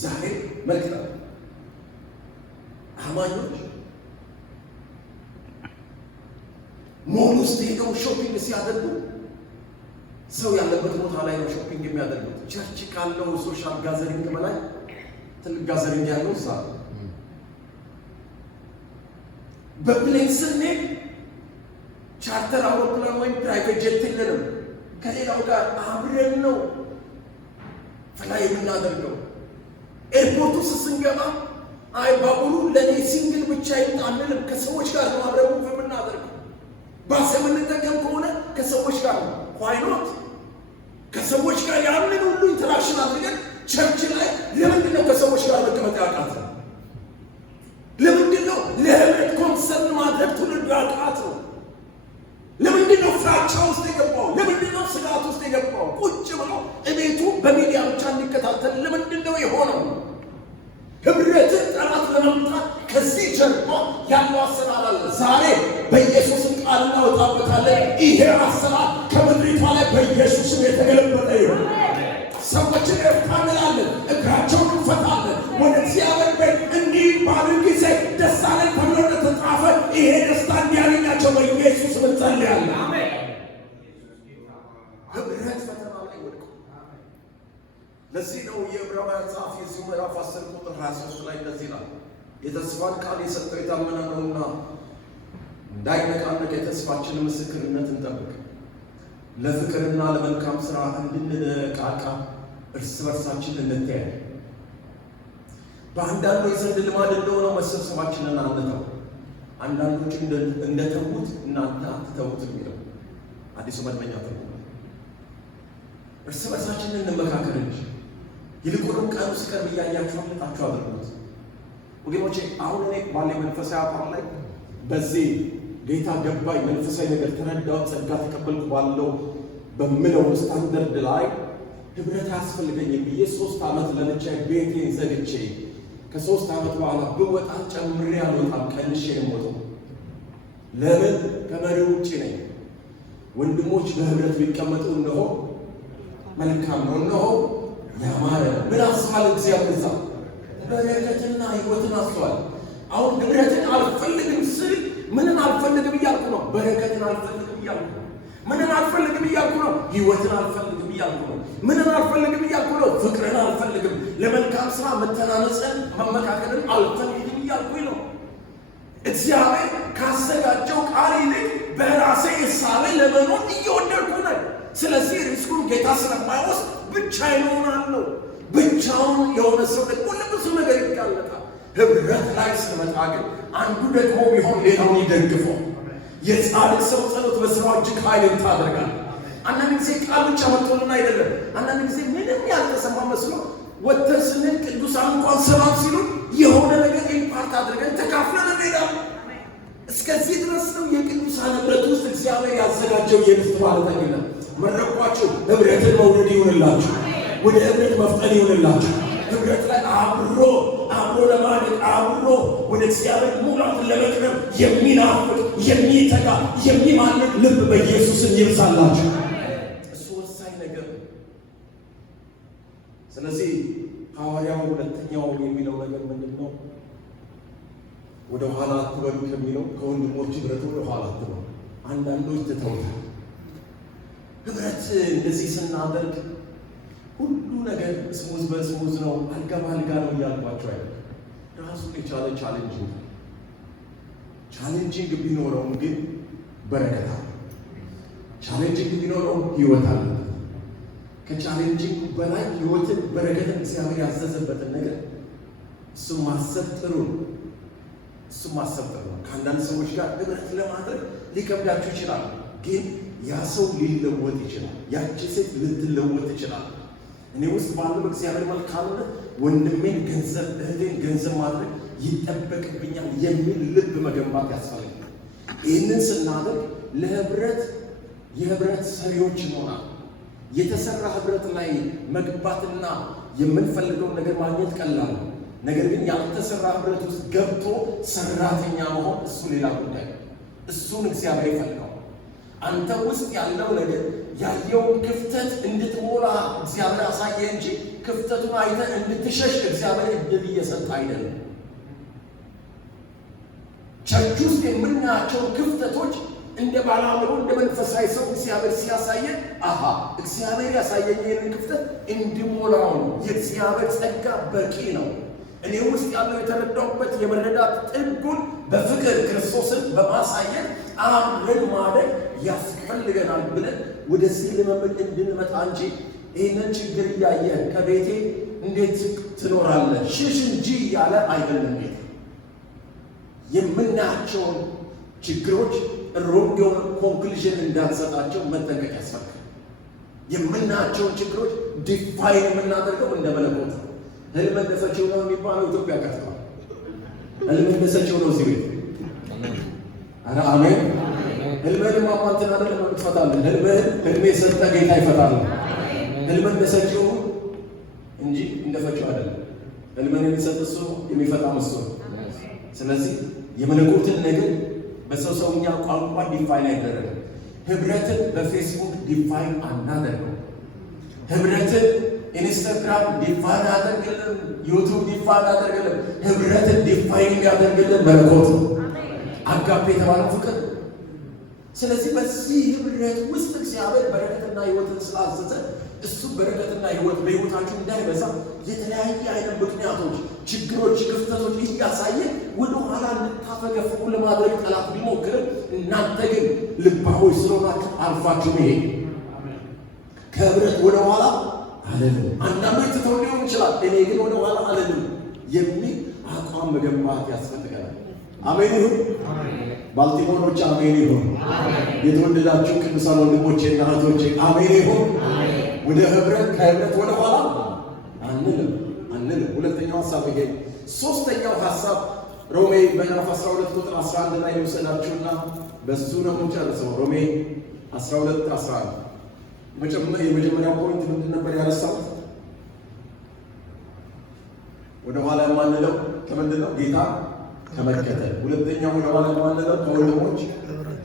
ዛሬ መልካም አማኞች ሞል ውስጥ ሄደው ሾፒንግ ሲያደርጉ ሰው ያለበት ቦታ ላይ ነው ሾፒንግ የሚያደርጉት። ቸርች ካለው ሶሻል ጋዘሪንግ በላይ ትልቅ ጋዘሪንግ ያለው እዛ። በፕሌን ስንሄድ ቻርተር አውሮፕላን ወይም ፕራይቬት ጀት የለንም። ከሌላው ጋር አብረን ነው ፍላይ የምናደርገው። ኤርፖርት ውስጥ ስንገባ አይ ባቡሩ ለኔ ሲንግል ብቻ ይጣልልም፣ ከሰዎች ጋር ነው አብረን ሙቭ የምናደርገው። ባስ የምንጠቀም ከሆነ ከሰዎች ጋር ነው። ዋይኖት ከሰዎች ጋር ያንን ሁሉ ኢንተራክሽን አድርገን ቸርች ላይ ለምንድን ነው ከሰዎች ጋር መቀመጥ ያቃተው? ለምንድን ነው ለህብረት ኮንሰርን ማድረግ ትውልድ ያቃተው? ለምንድን ነው ፍራቻ ውስጥ የገባው? ለምንድን ነው ስጋት ውስጥ የገባው? ቁጭ ብሎ እቤቱ በሚዲያ ብቻ እንዲከታተል ለምንድን ነው የሆነው? ህብረትን ጠላት ለመምታት ከዚህ ጀርባ ያለው አሰራር አለ። ዛሬ በኢየሱስም ቃል እናወጣበታለን። ይሄ አሰራር ከምድሪቷ ላይ በኢየሱስም የተገለበጠ ይሁን። ሰዎችን እንፋንላለን፣ እግራቸውን እንፈታለን። ወደ እግዚአብሔር ቤት እንዲህ ባልን ጊዜ ደስታ ላይ ተብሎ እንደተጻፈ ይሄ ደስታ እንዲያገኛቸው በኢየሱስ እንጸልያለን። ህብረት ፈተና ላይ ወድቆ ለዚህ ነው የዕብራውያን ጸሐፊ የዚሁ ምዕራፍ 10 ቁጥር 23 ላይ እንደዚህ ይላል፣ የተስፋን ቃል የሰጠው የታመነ ነውና እንዳይነቃነቅ የተስፋችንን ምስክርነት እንጠብቅ። ለፍቅርና ለመልካም ሥራ እንድንነቃቃ እርስ በርሳችን እንተያይ። በአንዳንዶች ዘንድ ልማድ እንደሆነው መሰብሰባችንን አንተው፣ አንዳንዶች እንደተዉት እናንተ አትተዉት የሚለው አዲሱ መደበኛ ትርጉም። እርስ በርሳችንን እንመካከር እንጂ ይልቁንም ቀኑ ሲቀርብ እያያችሁ አምልጣችሁ አድርጉት። ወገኖቼ አሁን እኔ ባለኝ መንፈሳዊ አቋም ላይ በዚህ ጌታ ገባኝ፣ መንፈሳዊ ነገር ተረዳው፣ ጸጋ ተቀበልኩ ባለው በምለው ስታንደርድ ላይ ህብረት አያስፈልገኝም ብዬ 3 ዓመት ለብቻዬ ቤቴን ዘግቼ ከ3 ዓመት በኋላ ብወጣ ጨምሬ አልወጣም፣ ቀንሼ ነው የምወጣው። ለምን? ከመሪው ውጭ ነኝ። ወንድሞች በህብረት ቢቀመጡ እነሆ መልካም ነው፣ እነሆ ያማረ ነው። ምን አስባል እግዚአብሔር እዛ በረከትና ህይወትን አስቷል። አሁን ህብረትን አልፈልግም ስል ምንን አልፈልግም እያልኩ ነው? በረከትን አልፈልግም እያልኩ ነው። ምንን አልፈልግም እያልኩ ነው? ህይወትን አልፈልግም እያልኩ ነው። ምንን አልፈልግም እያልኩ ነው? ፍቅርን አልፈልግም። ለመልካም ስራ መተናነጽን፣ መመካከልን አልፈልግም እያልኩኝ ነው። እግዚአብሔር ካዘጋጀው ቃል ይልቅ በራሴ እሳቤ ለመኖር እየወደድኩ ነው። ስለዚህ ሪስኩን ጌታ ስለማይወስድ ብቻዬን እሆናለሁ። ብቻውን የሆነ ሰው ደግሞ ለብዙ ነገር ይጋለጣል። ህብረት ላይ ስመጣ ግን አንዱ ደግሞ ቢሆን ሌላውን ይደግፈው። የጻድቅ ሰው ጸሎት በስራው እጅግ ኃይልን ታደርጋል። አንዳንድ ጊዜ ቃል ብቻ መጥቶልን አይደለም። አንዳንድ ጊዜ ምንም ያልተሰማ መስሎ ወጥተን ስንል ቅዱሳን እንኳን ሰላም ሲሉን የሆነ ነገር ኢምፓርት አድርገን ተካፍለን እንሄዳለን። እስከዚህ ድረስ ነው የቅዱሳን ህብረት ውስጥ እግዚአብሔር ያዘጋጀው የርስት ባለጠግነት። መረቋችሁ ህብረትን መውደድ ይሁንላችሁ፣ ወደ ህብረት መፍጠን ይሁንላችሁ። ህብረት ላይ አብሮ ለማደግ አብሮ ወደ እግዚአብሔር ሙላትን ለመቅረብ የሚናፍቅ የሚተጋ የሚማልቅ ልብ በኢየሱስም ይብዛላችሁ። እሱ ወሳኝ ነገር። ስለዚህ ሐዋርያው ሁለተኛው የሚለው ነገር ምንድን ነው? ወደ ኋላ አትበሉ ከሚለው ከወንድሞች ህብረት ወደ ኋላ አትበሉ። አንዳንዶች ትተውታል። ህብረት እንደዚህ ስናደርግ ሁሉ ነገር ስሙዝ በስሙዝ ነው፣ አልጋ በአልጋ ነው እያልኳቸው አይደለም። ራሱን የቻለ ቻሌንጂንግ ቢኖረውም ግን በረከት አለ። ቻሌንጂንግ ቢኖረውም ህይወት አለ። ከቻሌንጂንግ በላይ ህይወትን፣ በረከትን እግዚአብሔር ያዘዘበትን ነገር እሱ ማሰብ ጥሩ ነው። ከአንዳንድ ሰዎች ጋር ህብረት ለማድረግ ሊከብዳችሁ ይችላል። ግን ያ ሰው ሊለወጥ ይችላል። ያቺ ሴት ልትለወጥ ይችላል። እኔ ውስጥ ባለው በእግዚአብሔር መልካምነት ወንድሜን ገንዘብ፣ እህቴን ገንዘብ ማድረግ ይጠበቅብኛል የሚል ልብ መገንባት ያስፈልጋል። ይህንን ስናደርግ የህብረት ሰሪዎች እንሆናል። የተሰራ ህብረት ላይ መግባትና የምንፈልገውን ነገር ማግኘት ቀላል ነው። ነገር ግን ያልተሰራ ህብረት ውስጥ ገብቶ ሰራተኛ መሆን እሱ ሌላ ጉዳይ። እሱን እግዚአብሔር ይፈልጋል። አንተ ውስጥ ያለው ነገር ያየውን ክፍተት እንድትሞላ እግዚአብሔር አሳየ እንጂ ክፍተቱን አይተህ እንድትሸሽ እግዚአብሔር እድል እየሰጠ አይደለም። ቸርች ውስጥ የምናያቸው ክፍተቶች እንደ ባለአእምሮ እንደ መንፈሳዊ ሰው እግዚአብሔር ሲያሳየን እግዚአብሔር ያሳየኝ ይህንን ክፍተት እንድሞላው ነው። የእግዚአብሔር ጸጋ በቂ ነው። እኔ ውስጥ ያለው የተረዳሁበት የመረዳት ጥጉን በፍቅር ክርስቶስን በማሳየት አብረን ማደግ ያስፈልገናል ብለን ወደዚህ ልምምድ እንድንመጣ እንጂ ይህንን ችግር እያየን ከቤቴ እንዴት ትኖራለህ ሽሽ እንጂ ያለ አይደለም። የምናያቸውን ችግሮች ሮንግ የሆነ ኮንክሉዥን እንዳንሰጣቸው መጠንቀቅ ያስፈልጋል። የምናያቸውን ችግሮች ዲፋይን የምናደርገው እንደ መለኮት ነው። ህልም እንደሰችው ነው የሚባለው ኢትዮጵያ ቀርቷል። ህልም እንደሰችው ነው እዚህ ቤት። ኧረ አሜን። ህልምህን ማማንትን አይደለም የምትፈታለን። ህልምህን ህልሜ የሰጠ ጌታ ይፈታል። ህልም እንደሰችው እንጂ እንደፈችው አይደለም። ህልምን የሚሰጥ እሱ የሚፈታ እሱ ነው። ስለዚህ የመለኮትን ነገር በሰው ሰውኛ ቋንቋ ዲፋይን አይደረግም። ህብረትን በፌስቡክ ዲፋይን አናደርገው። ህብረትን ኢንስታግራም ዲፋይን አደርግልን፣ ዩቱብ ዲፋይን አደርግልን። ህብረትን ዲፋይን የሚያደርግልን መለኮት ነው። አጋፔ የተባለው ፍቅር። ስለዚህ በዚህ ህብረት ውስጥ እግዚአብሔር በረከትና ህይወትን ስላዘዘ እሱ በረከትና ህይወት በህይወታችሁ እንዳይበዛ የተለያየ አይነት ምክንያቶች፣ ችግሮች፣ ክፍተቶች እያሳየ ወደ ኋላ እንድታፈገፍጉ ለማድረግ ጠላት ቢሞክርም እናንተ ግን ልባዎች ስለሆናችሁ አልፋችሁ መሄድ ከህብረት ወደ ኋላ አለንም። አንዳንዶች ትተው ሊሆን ይችላል፣ እኔ ግን ወደ ኋላ አለንም የሚል አቋም መገንባት ያስፈልጋል። አሜን ይሁን። ባልቲሞሮች አሜን ይሁን። የተወደዳችሁ ቅዱሳን ወንድሞቼና እህቶቼ አሜን ይሁን። ወደ ህብረት ከህብረት ወደ ኋላ አንልም። ሁለተኛው ሐሳብ ይሄ። ሶስተኛው ሐሳብ ሮሜ ምዕራፍ 12 ቁጥር 11 ላይ ወሰዳችሁና በሱ ነው የምንጨርሰው። ሮሜ 12 11 የመጀመሪያው ፖይንት ምንድን ነበር ያነሳሁት? ወደ ኋላ የማንለው ከምንድን ነው? ጌታ ከመከተል። ሁለተኛው ወደ ኋላ የማንለው ከወንድሞች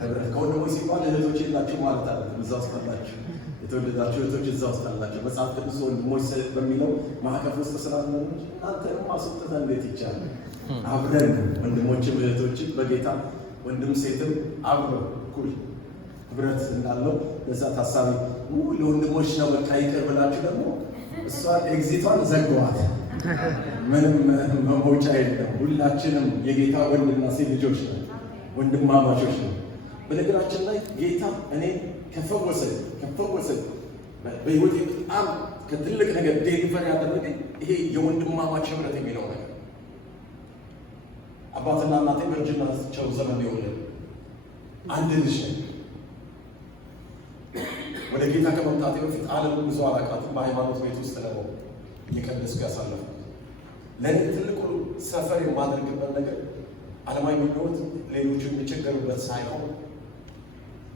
ህብረት። ከወንድሞች ሲባል እህቶች የላችሁ ማለት አይደለም። እዛ ውስጥ አላችሁ፣ የተወደዳችሁ እህቶች እዛ ውስጥ አላችሁ። መጽሐፍ ቅዱስ ወንድሞች በሚለው ማዕቀፍ ውስጥ ስላለን አንተንም ማስወጣት እንዴት ይቻላል? አብረን ወንድሞችም እህቶችም በጌታ ወንድም ሴትም አብረው እኩል ህብረት እንዳለው በዛ ታሳቢ ለወንድሞች ነው በቃ ይቅር ብላችሁ ደግሞ እሷ ኤግዚቷን ዘግዋት። ምንም መውጫ የለም። ሁላችንም የጌታ ወንድና ሴት ልጆች ነው፣ ወንድማማቾች ነው። በነገራችን ላይ ጌታ እኔ ከፈወሰኝ በህይወቴ በጣም ከትልቅ ነገር ዴሊቨር ያደረገኝ ይሄ የወንድማማች ህብረት የሚለው ነገር። አባትና እናቴ በእርጅናቸው ዘመን የወለዱ አንድ ልጅ ነኝ። ወደ ጌታ ከመምጣቴ በፊት ዓለም ብዙ አላውቃትም። በሃይማኖት ቤት ውስጥ ነው እየቀደስኩ ያሳለፍኩት። ለእኔ ትልቁ ሰፈር የማደርግበት ነገር ዓለማዊ ምኞት ሌሎቹ የሚቸገሩበት ሳይሆን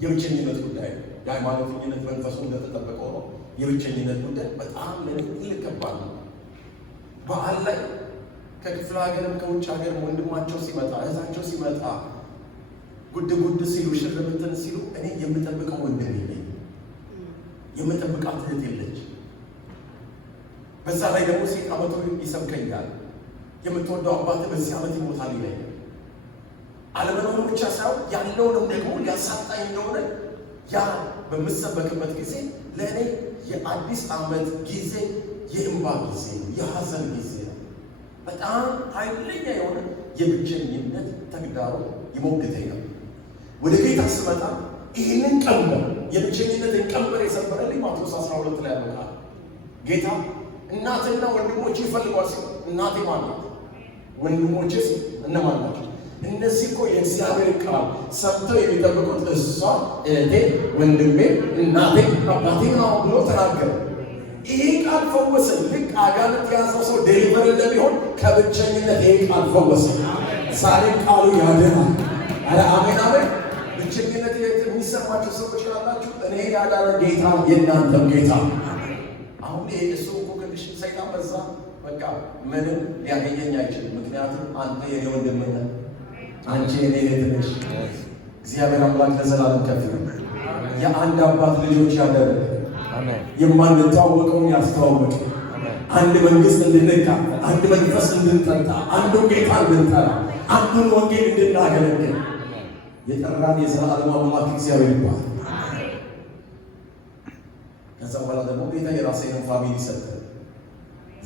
የብቸኝነት ጉዳይ ነው። የሃይማኖተኝነት መንፈሱ እንደተጠበቀው ነው። የብቸኝነት ጉዳይ በጣም ለእኔ ትልቅ ከባድ ነው። በዓል ላይ ከክፍለ ሀገርም ከውጭ ሀገርም ወንድማቸው ሲመጣ እህታቸው ሲመጣ ጉድ ሲሉ ሽርምትን ሲሉ እኔ የምጠብቀው ወንድም የለኝ፣ የምጠብቃት እህት የለች። በዛ ላይ ደግሞ ሴት ዓመቱ ይሰብከኛል፣ የምትወደው አባት በዚህ ዓመት ይሞታል ይለኛል። አለመኖሩ ብቻ ሳይሆን ያለውንም ደግሞ ሊያሳጣኝ እንደሆነ ያ በምሰበክበት ጊዜ ለእኔ የአዲስ ዓመት ጊዜ የእንባ ጊዜ ነው፣ የሐዘን ጊዜ ነው። በጣም ኃይለኛ የሆነ የብቸኝነት ተግዳሮት ይሞግተኝ ነው። ወደ ጌታ ስመጣ ይህንን ቀንበር የብቸኝነትን ቀንበር የሰበረልኝ ማቴዎስ 12 ላይ ያለው ጌታ እናትና ወንድሞች ይፈልጓል ሲል እናቴ ማለት ወንድሞችስ እነማን ናቸው? እነዚህ እኮ የእግዚአብሔር ቃል ሰምተው የሚጠብቁት እሷ እህቴ፣ ወንድሜ፣ እናቴ፣ አባቴ ነው ብሎ ተናገረ። ይሄ ቃል ፈወሰኝ። ልክ አጋንንት የያዘው ሰው ዴሊቨር እንደሚሆን ከብቸኝነት ይሄ ቃል ፈወሰኝ። ዛሬ ቃሉ ያድናል። አረ አሜን አሜን። ብቸኝነት የሚሰማችሁ ሰዎች ያላችሁ እኔ ያዳነ ጌታ የእናንተም ጌታ። አሁን ይሄ እሱ እኮ ትንሽ ሰይጣን በዛ በቃ ምንም ሊያገኘኝ አይችልም። ምክንያቱም አንተ የኔ ወንድም ነህ፣ አንቺ የኔ እህት ነሽ። እግዚአብሔር አምላክ ለዘላለም ከፍ ይበል። የአንድ አባት ልጆች ያደረገ የማንታወቀውን ያስተዋወቀ አንድ መንግስት እንድንካፈል፣ አንድ መንፈስ እንድንጠጣ፣ አንዱን ጌታ እንድንጠራ፣ አንዱን ወንጌል እንድናገለግል የጠራን የዘላለም አምላክ እግዚአብሔር ይባላል። ከዛ በኋላ ደግሞ ጌታ የራሴን ፋሚሊ ሰጠ።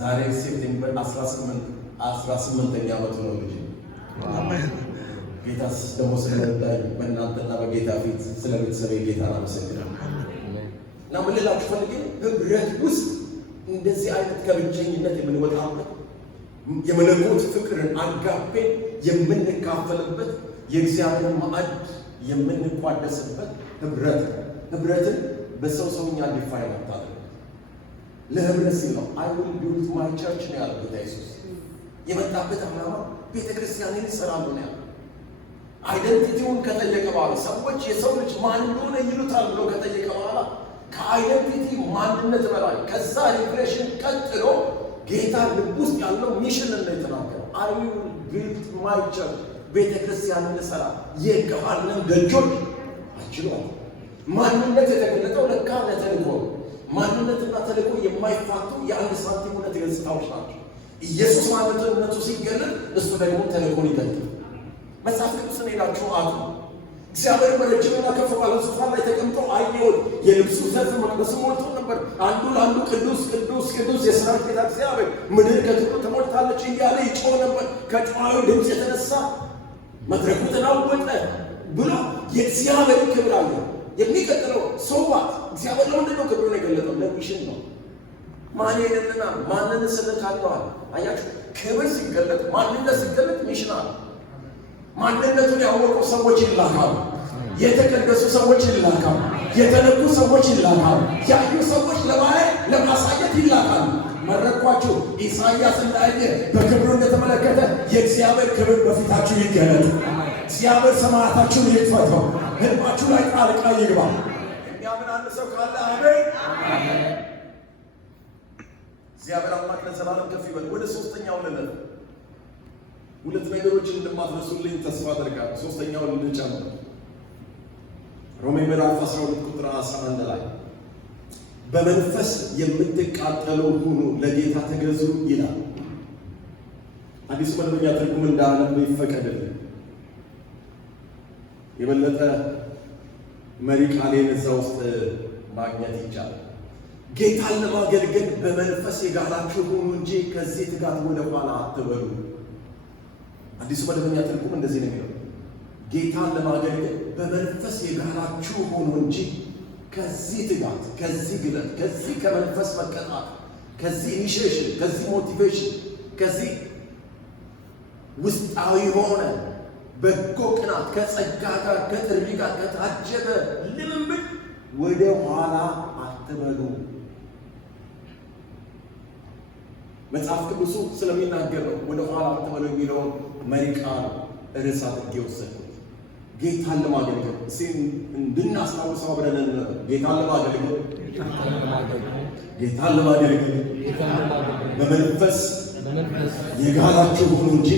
ዛሬ ሴፕቴምበር 18ኛ ዓመቱ ነው ልጅ። ጌታ ደግሞ ስለረዳኝ በእናንተና በጌታ ፊት ስለ ቤተሰቤ ጌታን አመሰግናለሁ። እና ምን ልላችሁ ፈልጌ ህብረት ውስጥ እንደዚህ አይነት ከብቸኝነት የምንወጣበት የመለኮት ፍቅርን አጋፔ የምንካፈልበት የእግዚአብሔር ማዕድ የምንቋደስበት ህብረትን በሰውኛ ዲፋይን አታደርጉ። ለህብረት ሲል ነው አይ ዊል ቢልድ ማይ ቸርች ነው ያለው ጌታ ኢየሱስ። የመጣበት ዓላማ ቤተ ክርስቲያንን ይሰራሉ ነው ያለው። አይደንቲቲውን ከጠየቀ በኋላ ሰዎች የሰው ልጅ ማን እንደሆነ ይሉታል ብሎ ከጠየቀ በኋላ ከአይደንቲቲ ማንነት በላይ ከዛ ሪፍሬሽን ቀጥሎ ጌታ ልብ ውስጥ ያለው ሚሽን ነው የተናገረው። አይ ዊል ቢልድ ማይ ቸርች ቤተ ክርስቲያንን ይሰራ የገሃነም ደጆች አይችሉም። ማንነት የተገለጠው ለካ ለተልእኮ ማንነትና ተልእኮ የማይፋቱ የአንድ ሳንቲም ሁለት ገጽታዎች ናቸው። ኢየሱስ ማንነቱ ሲገለጥ እሱ ደግሞ ተልእኮን ይገልጣል። መጽሐፍ ቅዱስን ሄዳችሁ አሉ። እግዚአብሔር በረጅምና ከፍ ባለ ዙፋን ላይ ተቀምጦ አየሁት። የልብሱ ዘርፍ መቅደስ ሞልቶ ነበር። አንዱ ለአንዱ ቅዱስ ቅዱስ ቅዱስ የሠራዊት ጌታ እግዚአብሔር ምድር ከክብሩ ተሞልታለች እያለ ይጮህ ነበር። ከጮኻው ድምፅ የተነሳ መድረኩ ተናወጠ ብሎ የእግዚአብሔር ክብር አለ። የሚቀጥለው ሰዋት እግዚአብሔር ለምንድን ነው ክብሩን የገለጠው? ለሚሽን ነው። ማን ሄደልና ማንን ስለካለዋል? አያችሁ፣ ክብር ሲገለጥ ማንነት ሲገለጥ ሚሽን አለ። ማንነቱን ያወቁ ሰዎች ይላካሉ። የተቀደሱ ሰዎች ይላካሉ። የተነኩ ሰዎች ይላካሉ። ያዩ ሰዎች ለማሳየት ይላካሉ። መረኳችሁ። ኢሳይያስ እንዳየ በክብሩ እንደተመለከተ የእግዚአብሔር ክብር በፊታችሁ ይገለጥ። እግዚአብሔር ሰማያታችሁን ይክፈተው። ህልማችሁ ላይ ጣልቃ ይግባ። የሚያምን አንድ ሰው ካለ አሜን። እግዚአብሔር አምላክ ለዘላለም ከፍ ይበል። ወደ ሶስተኛው ልለፍ። ሁለት ነገሮችን እንደማትረሱልኝ ተስፋ አደርጋለሁ። ሶስተኛውን እንጨምር። ሮሜ ምዕራፍ 12 ቁጥር 11 ላይ በመንፈስ የምትቃጠሉ ሁኑ፣ ለጌታ ተገዙ ይላል። አዲሱ መደበኛ ትርጉም እንዳነብ ይፈቀድልኝ። የበለጠ መሪ ቃሌን እዛ ውስጥ ማግኘት ይቻላል። ጌታን ለማገልገል በመንፈስ የጋላችሁ ሁኑ እንጂ ከዚህ ትጋት ወደ ኋላ አትበሉ። አዲሱ መደበኛ ትርጉም እንደዚህ ነው የሚለው፣ ጌታን ለማገልገል በመንፈስ የጋላችሁ ሁኑ እንጂ ከዚህ ትጋት፣ ከዚህ ግለት፣ ከዚህ ከመንፈስ መቀጣት፣ ከዚህ ኢኒሺዬሽን፣ ከዚህ ሞቲቬሽን፣ ከዚህ ውስጣዊ ሆነ በጎ ቅናት ከጸጋ ጋር ከጥሪ ጋር ከታጀበ ልምምድ ወደ ኋላ አትበሉ። መጽሐፍ ቅዱሱ ስለሚናገር ነው ወደ ኋላ አትበሉ የሚለውን መሪ ቃል ርዕስ አድርጌ ወሰድኩት። ጌታን ለማገልገል እንድናስታውሰው አብረን ጌታን ለማገልገል በመንፈስ የጋላችሁ ሁኑ እንጂ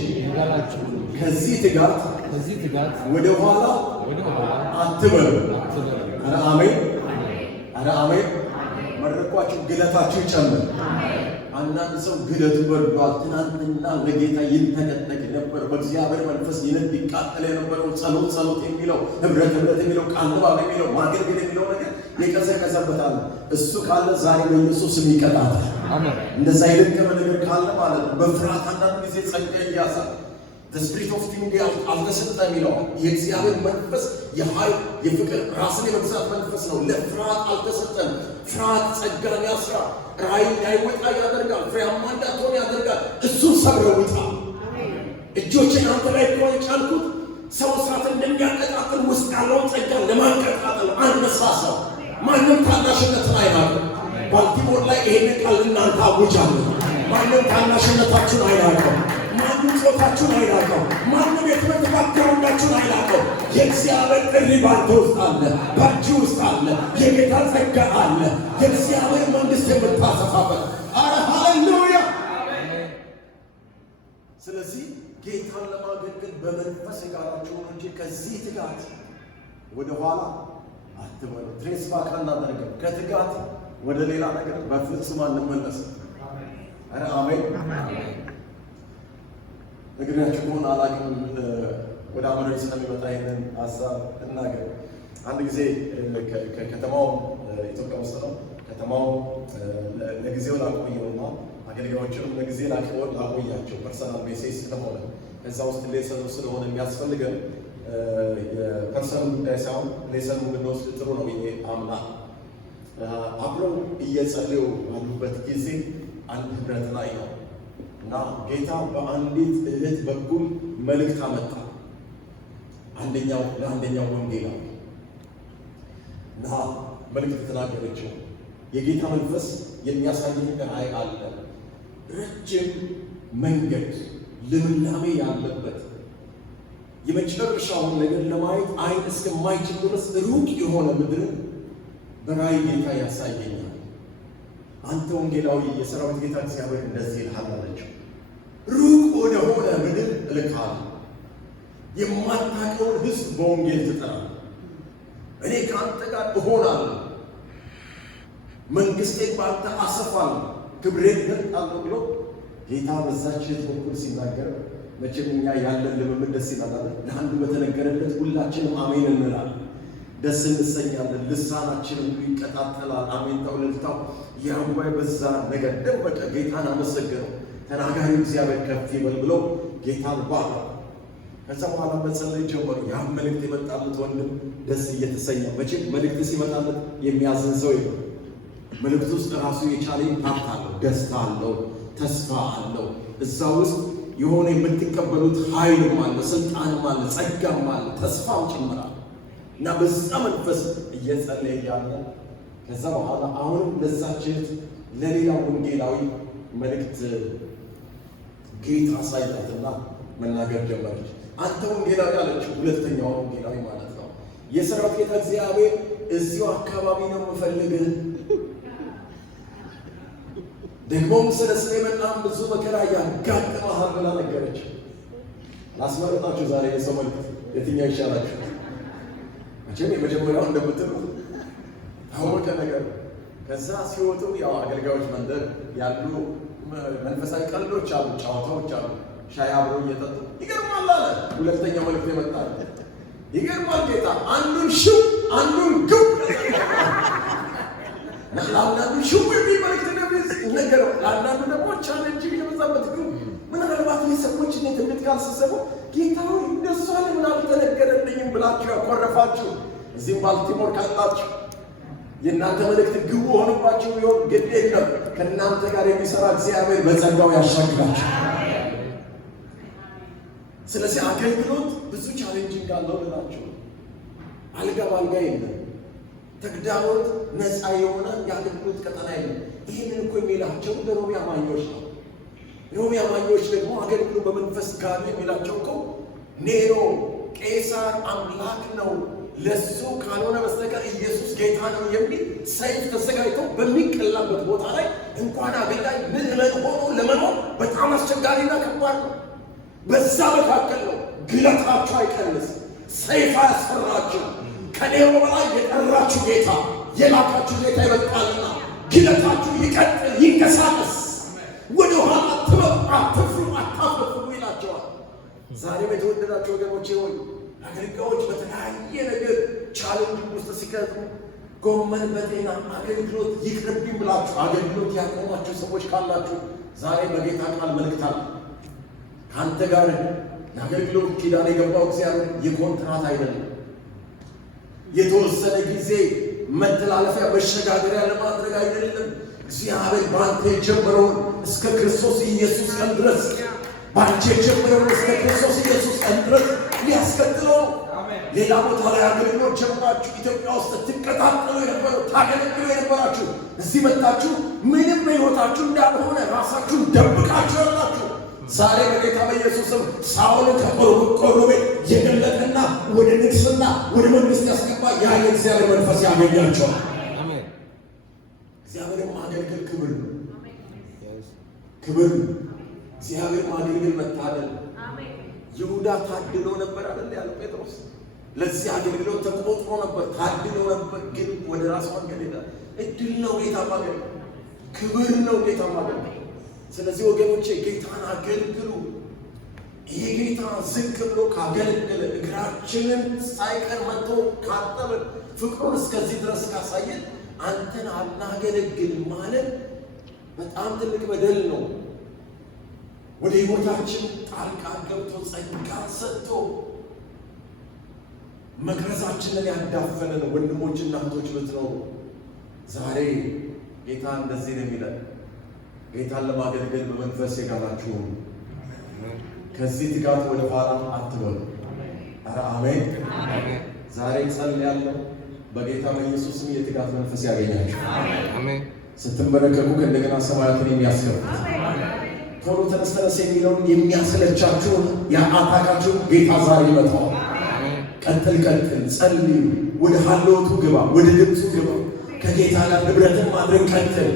ከዚህ ትጋት ወደ ኋላ አትበሉ። ኧረ አሜን፣ ኧረ አሜን። መረቋችሁ፣ ግለታችሁ ይጨምር። አንዳንድ ሰው ግለቱ በርዷል። ትናንትና ለጌታ ይንተከተክ ነበር። በእግዚአብሔር መንፈስ ይነድ ይቃጠል የነበረው ጸሎት የሚለው ህብረት የሚለው ቃል ንባብ የሚለው ማገልገል የሚለው ነገር የቀዘቀዘበታል። እሱ ካለ ዛሬ በኢየሱስ ስም ይቀጣታል። እንደዛ የደከመ ነገር ካለ ማለት ነው። በፍርሃት አንዳንድ ጊዜ ጸጋ እያሳል ስፒሪት ኦፍ ቲንግ አልተሰጠ የሚለው የእግዚአብሔር መንፈስ የኃይል የፍቅር ራስን የመግዛት መንፈስ ነው። ለፍርሃት አልተሰጠም። ፍርሃት ጸጋን ያስራ፣ ራእይ እንዳይወጣ ያደርጋል፣ ፍሬያማ እንዳትሆን ያደርጋል። እሱን ሰብረው ውጣ። እጆችን አንተ ላይ እኮ የጫንኩት ሰው እሳት እንደሚያቀጣጥል ውስጥ ያለውን ጸጋን ለማንቀጣጠል አነሳሳው። ማንም ታናሽነትን አይናቅም። ባልቲሞር ላይ ይሄንን ቃል እናንተ አውጃለሁ። ማንም ታናሽነታችሁን አይናቅም። ማንም ጾታችሁን አይናቀው። ማንም የትምህርት ባክግራውንዳችሁን አይናቀው። የእግዚአብሔር ጥሪ ባንተ ውስጥ አለ፣ ባንቺ ውስጥ አለ። የጌታ ጸጋ አለ። የእግዚአብሔር መንግሥት የምታሰፋበት። አረ ሃሌሉያ! ስለዚህ ጌታን ለማገልገል በመንፈስ የጋላችሁ ሁኑ እንጂ ከዚህ ትጋት ወደ ኋላ አትበሉ። ትሬስ ባክ አናደርግም። ከትጋት ወደ ሌላ ነገር በፍጹም አንመለስም። አረ አሜን። እግሬያችሁ ከሆነ አላውቅም። ወደ አመራዊ ስለሚመጣ ይሄንን ሀሳብ እናገር። አንድ ጊዜ ከተማው ኢትዮጵያ ውስጥ ነው። ከተማው ለጊዜው ላቆየውና አገልጋዮችንም ለጊዜ ላቆያቸው ፐርሰናል ቤሲስ ስለሆነ ከዛ ውስጥ ሌሰኑ ስለሆነ የሚያስፈልገን የፐርሰናል ጉዳይ ሳይሆን ሌሰኑ ብንወስድ ጥሩ ነው ብዬ አምናለሁ። አብረው እየጸለዩ ባሉበት ጊዜ አንድ ህብረት ላይ ነው እና ጌታ በአንዲት እህት በኩል መልእክት አመጣ። ለአንደኛው ወንጌላዊ እና መልእክት ተናገረችው። የጌታ መንፈስ የሚያሳየኝ ራእይ አለ። ረጅም መንገድ ልምላሜ ያለበት የመጨረሻውን ነገር ለማየት አይን እስከማይችል ድረስ ሩቅ የሆነ ምድርን በራእይ ጌታ ያሳየኛል። አንተ ወንጌላዊ የሰራዊት ጌታ እግዚአብሔር እንደዚህ ይልሃል አለችው። ሩቅ ወደ ሆነ ምድር እልክሃለሁ። የማታውቀውን ሕዝብ በወንጌል ትጠራለህ። እኔ ከአንተ ጋር እሆናለሁ። መንግሥቴን በአንተ አሰፋለሁ፣ ክብሬን እገልጣለሁ ብሎ ጌታ በዛች እህት በኩል ሲናገር መቼም እኛ ያለን ልምምድ ደስ ይላል። ለአንዱ በተነገረለት ሁላችንም አሜን እንላለን፣ ደስ እንሰኛለን። ልሳናችን ሁሉ ይቀጣጠላል። አሜንታው እልልታው ያንጓይ በዛ ነገር ደመቀ። ጌታን አመሰገነው። ተናጋሪው እግዚአብሔር ከፍ ይበል ብለው ጌታን ባለ ከዛ በኋላ መጸለይ ጀመሩ። ያ መልእክት የመጣለት ወንድም ደስ እየተሰኘ መቼም መልእክት ሲመጣለት የሚያዝን ሰው ይሆን። መልእክት ውስጥ ራሱ የቻለ ኢምፓክት አለው፣ ደስታ አለው፣ ተስፋ አለው። እዛ ውስጥ የሆነ የምትቀበሉት ኃይልም አለ፣ ስልጣንም አለ፣ ጸጋም አለ፣ ተስፋም ጭምራል እና በዛ መንፈስ እየጸለየ ያለ ከዛ በኋላ አሁንም ለዛች እህት ለሌላ ወንጌላዊ መልእክት ጌታ አሳያትና መናገር ጀመረች። አንተ ወንጌላዊ አለችው። ሁለተኛው ወንጌላዊ ማለት ነው። የሰራዊት ጌታ እግዚአብሔር እዚሁ አካባቢ ነው የምፈልግህ፣ ደግሞም ስለ ስሜ በጣም ብዙ መከራ ያጋጥመሃል ብላ ነገረች። ላስመረጣችሁ ዛሬ የሰው መልእክት የትኛው ይሻላችሁ? መቼም የመጀመሪያው እንደምትሉ ታወቀ ነገር። ከዛ ሲወጡ ያው አገልጋዮች መንደር ያሉ መንፈሳዊ ቀልዶች አሉ፣ ጨዋታዎች አሉ። ሻይ አብሮ እየጠጡ ይገርማል አለ። ሁለተኛው መልእክት ይመጣል። ይገርማል ጌታ አንዱን ሽው አንዱን ግብ ለአንዳንዱ ሽው የሚል መልእክት ነገር ለአንዳንዱ ደግሞ ቻሌንጅ የበዛበት ግን ምናልባት ሰዎች እንዴት እንዴት ካልሰሰቡ ጌታ እንደሱ አለ ምን አልተነገረልኝም ብላችሁ ያኮረፋችሁ እዚህም ባልቲሞር ካላችሁ የእናንተ መልእክት ግቡ ሆኖባችሁ ቢሆን ግድ የለም። ከእናንተ ጋር የሚሰራ እግዚአብሔር በጸጋው ያሻግራችሁ። ስለዚህ አገልግሎት ብዙ ቻሌንጂንግ አለው ልላችሁ፣ አልጋ ባልጋ የለም። ተግዳሮት ነፃ የሆነ የአገልግሎት ቀጠና የለም። ይህንን እኮ የሚላቸው ለሮሜ አማኞች ነው። ሮሜ አማኞች ደግሞ አገልግሎት በመንፈስ ጋር የሚላቸው እኮ ኔሮ ቄሳር አምላክ ነው፣ ለሱ ካልሆነ በስተቀር ኢየሱስ ጌታ ነው የሚል ሰይፍ ተዘጋጅቶ በሚቀላበት ቦታ ላይ እንኳን አገልጋይ ምዕመን ሆኖ ለመኖር በጣም አስቸጋሪና ከባድ ነው። በዛ መካከል ነው ግለታችሁ አይቀንስ፣ ሰይፍ አያስፈራችሁ። ከኔሮ በላይ የጠራችሁ ጌታ የላካችሁ ጌታ ይበልጣልና ግለታችሁ ይቀጥል፣ ይንቀሳቀስ፣ ወደ ኋላ አትፍሩ፣ አታፍሩ ይላቸዋል። ዛሬም የተወደዳችሁ ወገኖቼ ሆይ አገልጋዮች በተለያየ ነገር ቻሌንጅ ውስጥ ሲከቱ ጎመን በጤና አገልግሎት ይቅርብኝ ብላችሁ አገልግሎት ያቆማችሁ ሰዎች ካላችሁ ዛሬ በጌታ ቃል መልእክት አለ። ከአንተ ጋር ለአገልግሎት ኪዳን የገባው እግዚአብሔር የኮንትራት አይደለም። የተወሰነ ጊዜ መተላለፊያ መሸጋገሪያ ለማድረግ አይደለም። እግዚአብሔር በአንተ የጀመረውን እስከ ክርስቶስ ኢየሱስ ቀን ድረስ በአንቺ የጀመረውን እስከ ክርስቶስ ኢየሱስ ቀን ድረስ ሊያስቀጥለው። ሌላ ቦታ ላይ አገልግሎት ጀምራችሁ ኢትዮጵያ ውስጥ ትቀጣጠሉ የነበሩ ታገለግሉ የነበራችሁ እዚህ መጣችሁ ምንም በሕይወታችሁ እንዳልሆነ ራሳችሁን ደብቃችሁ ያላችሁ ዛሬ በጌታ በኢየሱስም ሳኦልን ከቆርቆሮ ቤት የገለጠና ወደ ንግስና ወደ መንግስት ያስገባ ያ የእግዚአብሔር መንፈስ ያገኛቸዋል። እግዚአብሔርን ማገልገል ክብር ነው። ክብር ነው። እግዚአብሔር ማገልገል መታደል። ይሁዳ ታድሎ ነበር አይደል ያለው ጴጥሮስ። ለዚህ አገልግሎት ተቆጥሮ ነበር፣ ታድሎ ነበር። ግን ወደ ራሱ መንገድ ሄደ። እድል ነው ጌታ ማገልገል፣ ክብር ነው ጌታ ማገልገል። ስለዚህ ወገኖቼ ጌታን አገልግሉ። ይሄ ጌታ ዝቅ ብሎ ካገለገለ እግራችንን ሳይቀር መጥቶ ካጠበ ፍቅሩን እስከዚህ ድረስ ካሳየን አንተን አናገለግል ማለት በጣም ትልቅ በደል ነው። ወደ ሕይወታችን ጣልቃ ገብቶ ጸጋ ሰጥቶ መቅረዛችንን ያዳፈነን ወንድሞችና እህቶች ብትኖሩ ዛሬ ጌታ እንደዚህ ነው የሚለን፣ ጌታን ለማገልገል በመንፈስ የጋላችሁ ከዚህ ትጋት ወደ ኋላ አትበሉ። ኧረ አሜን። ዛሬ ጸልያለሁ በጌታ በኢየሱስም የትጋት መንፈስ ያገኛችሁ። አሜን። ስትመለከቱ ከእንደገና ሰማያትን የሚያስከፍት ቶሎ ተነስተነስ የሚለውን የሚያስለቻችሁን ያአታካችሁን ጌታ ዛሬ ይመጣዋል። ቀጥል፣ ጸልዩ፣ ወደ ሀልዎቱ ግባ፣ ወደ ድምፁ ግባ፣ ከጌታ ጋር ንብረትን ማድረግ ቀጥል።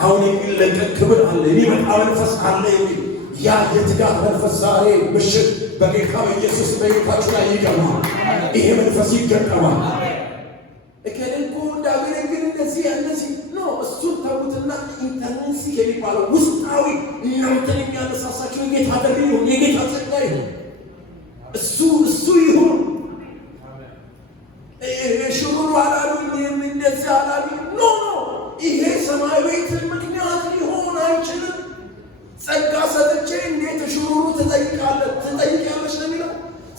አሁን የሚለቀቅ ክብር አለ፣ የሚመጣ መንፈስ አለ የሚል ያ የትጋት መንፈስ ዛሬ ምሽት በጌታ በኢየሱስ በሕይወታችሁ ላይ ይገባል። ይሄ መንፈስ ይገጠማል። እከልኩ እንዳገለግል እንደዚህ ነው። እሱን ተዉትና ኢንተርኔሲ የሚባለው ውስጣዊ እናንተን የሚያነሳሳችሁ የጌታ ጥሪ ነው፣ የጌታ ጸጋ ይሁን። እሱ ይሁን። ሽሩሩ አላሉኝ እንደዚህ አላሉኝ። ኖ ይሄ ሰማይ ቤትን ምክንያት ሊሆን አይችልም። ጸጋ ሰጥቼ እንዴት ሽሩሩ ትጠይቂያለሽ ነው የሚለው።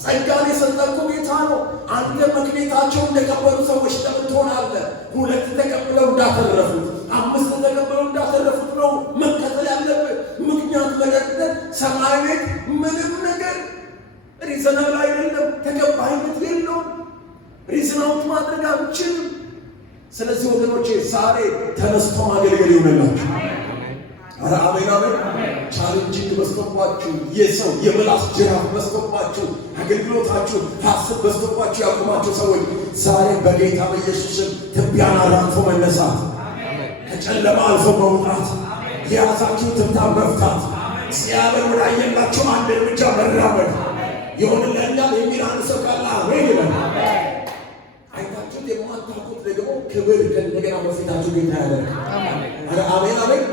ጸጋን የሰጠው ጌታ ነው። አንተ መክሊታቸው እንደቀበሉ ሰዎች ለምን ትሆናለህ? 2 ተቀብለው እንዳተረፉት 5 ተቀብለው እንዳተረፉት ነው መከተል ያለብህ። ምክንያት መደርደር ሰማይ ቤት ምንም ነገር ሪዘናብል አይደለም፣ ተቀባይነት የለውም። ሪዝናውት ማድረግ አንችልም። ስለዚህ ወገኖቼ ዛሬ ተነስቶ ማገልገል ይሆንላችሁ። ኧረ አሜን አሜን። ቻሌንጂንግ በዝቶባችሁ፣ የሰው የምላስ ጅራፍ በዝቶባችሁ፣ አገልግሎታችሁ ሀሳብ በዝቶባችሁ ያቆማችሁ ሰዎች ዛሬ በጌታ በኢየሱስም ትቢያን አራግፎ መነሳት፣ ከጨለማ አልፎ መውጣት፣ የያዛችሁ ትብታብ መፍታት፣ እግዚአብሔር ወዳየላችሁ አንድ እርምጃ መራመድ ይሆንልኛል የሚል አንድ ሰው ካለ አሜን ይበል። አይታችሁት የማታውቁት ደግሞ ክብር ከእንደገና በፊታችሁ ጌታ ያደርግ። ኧረ አሜን አሜን።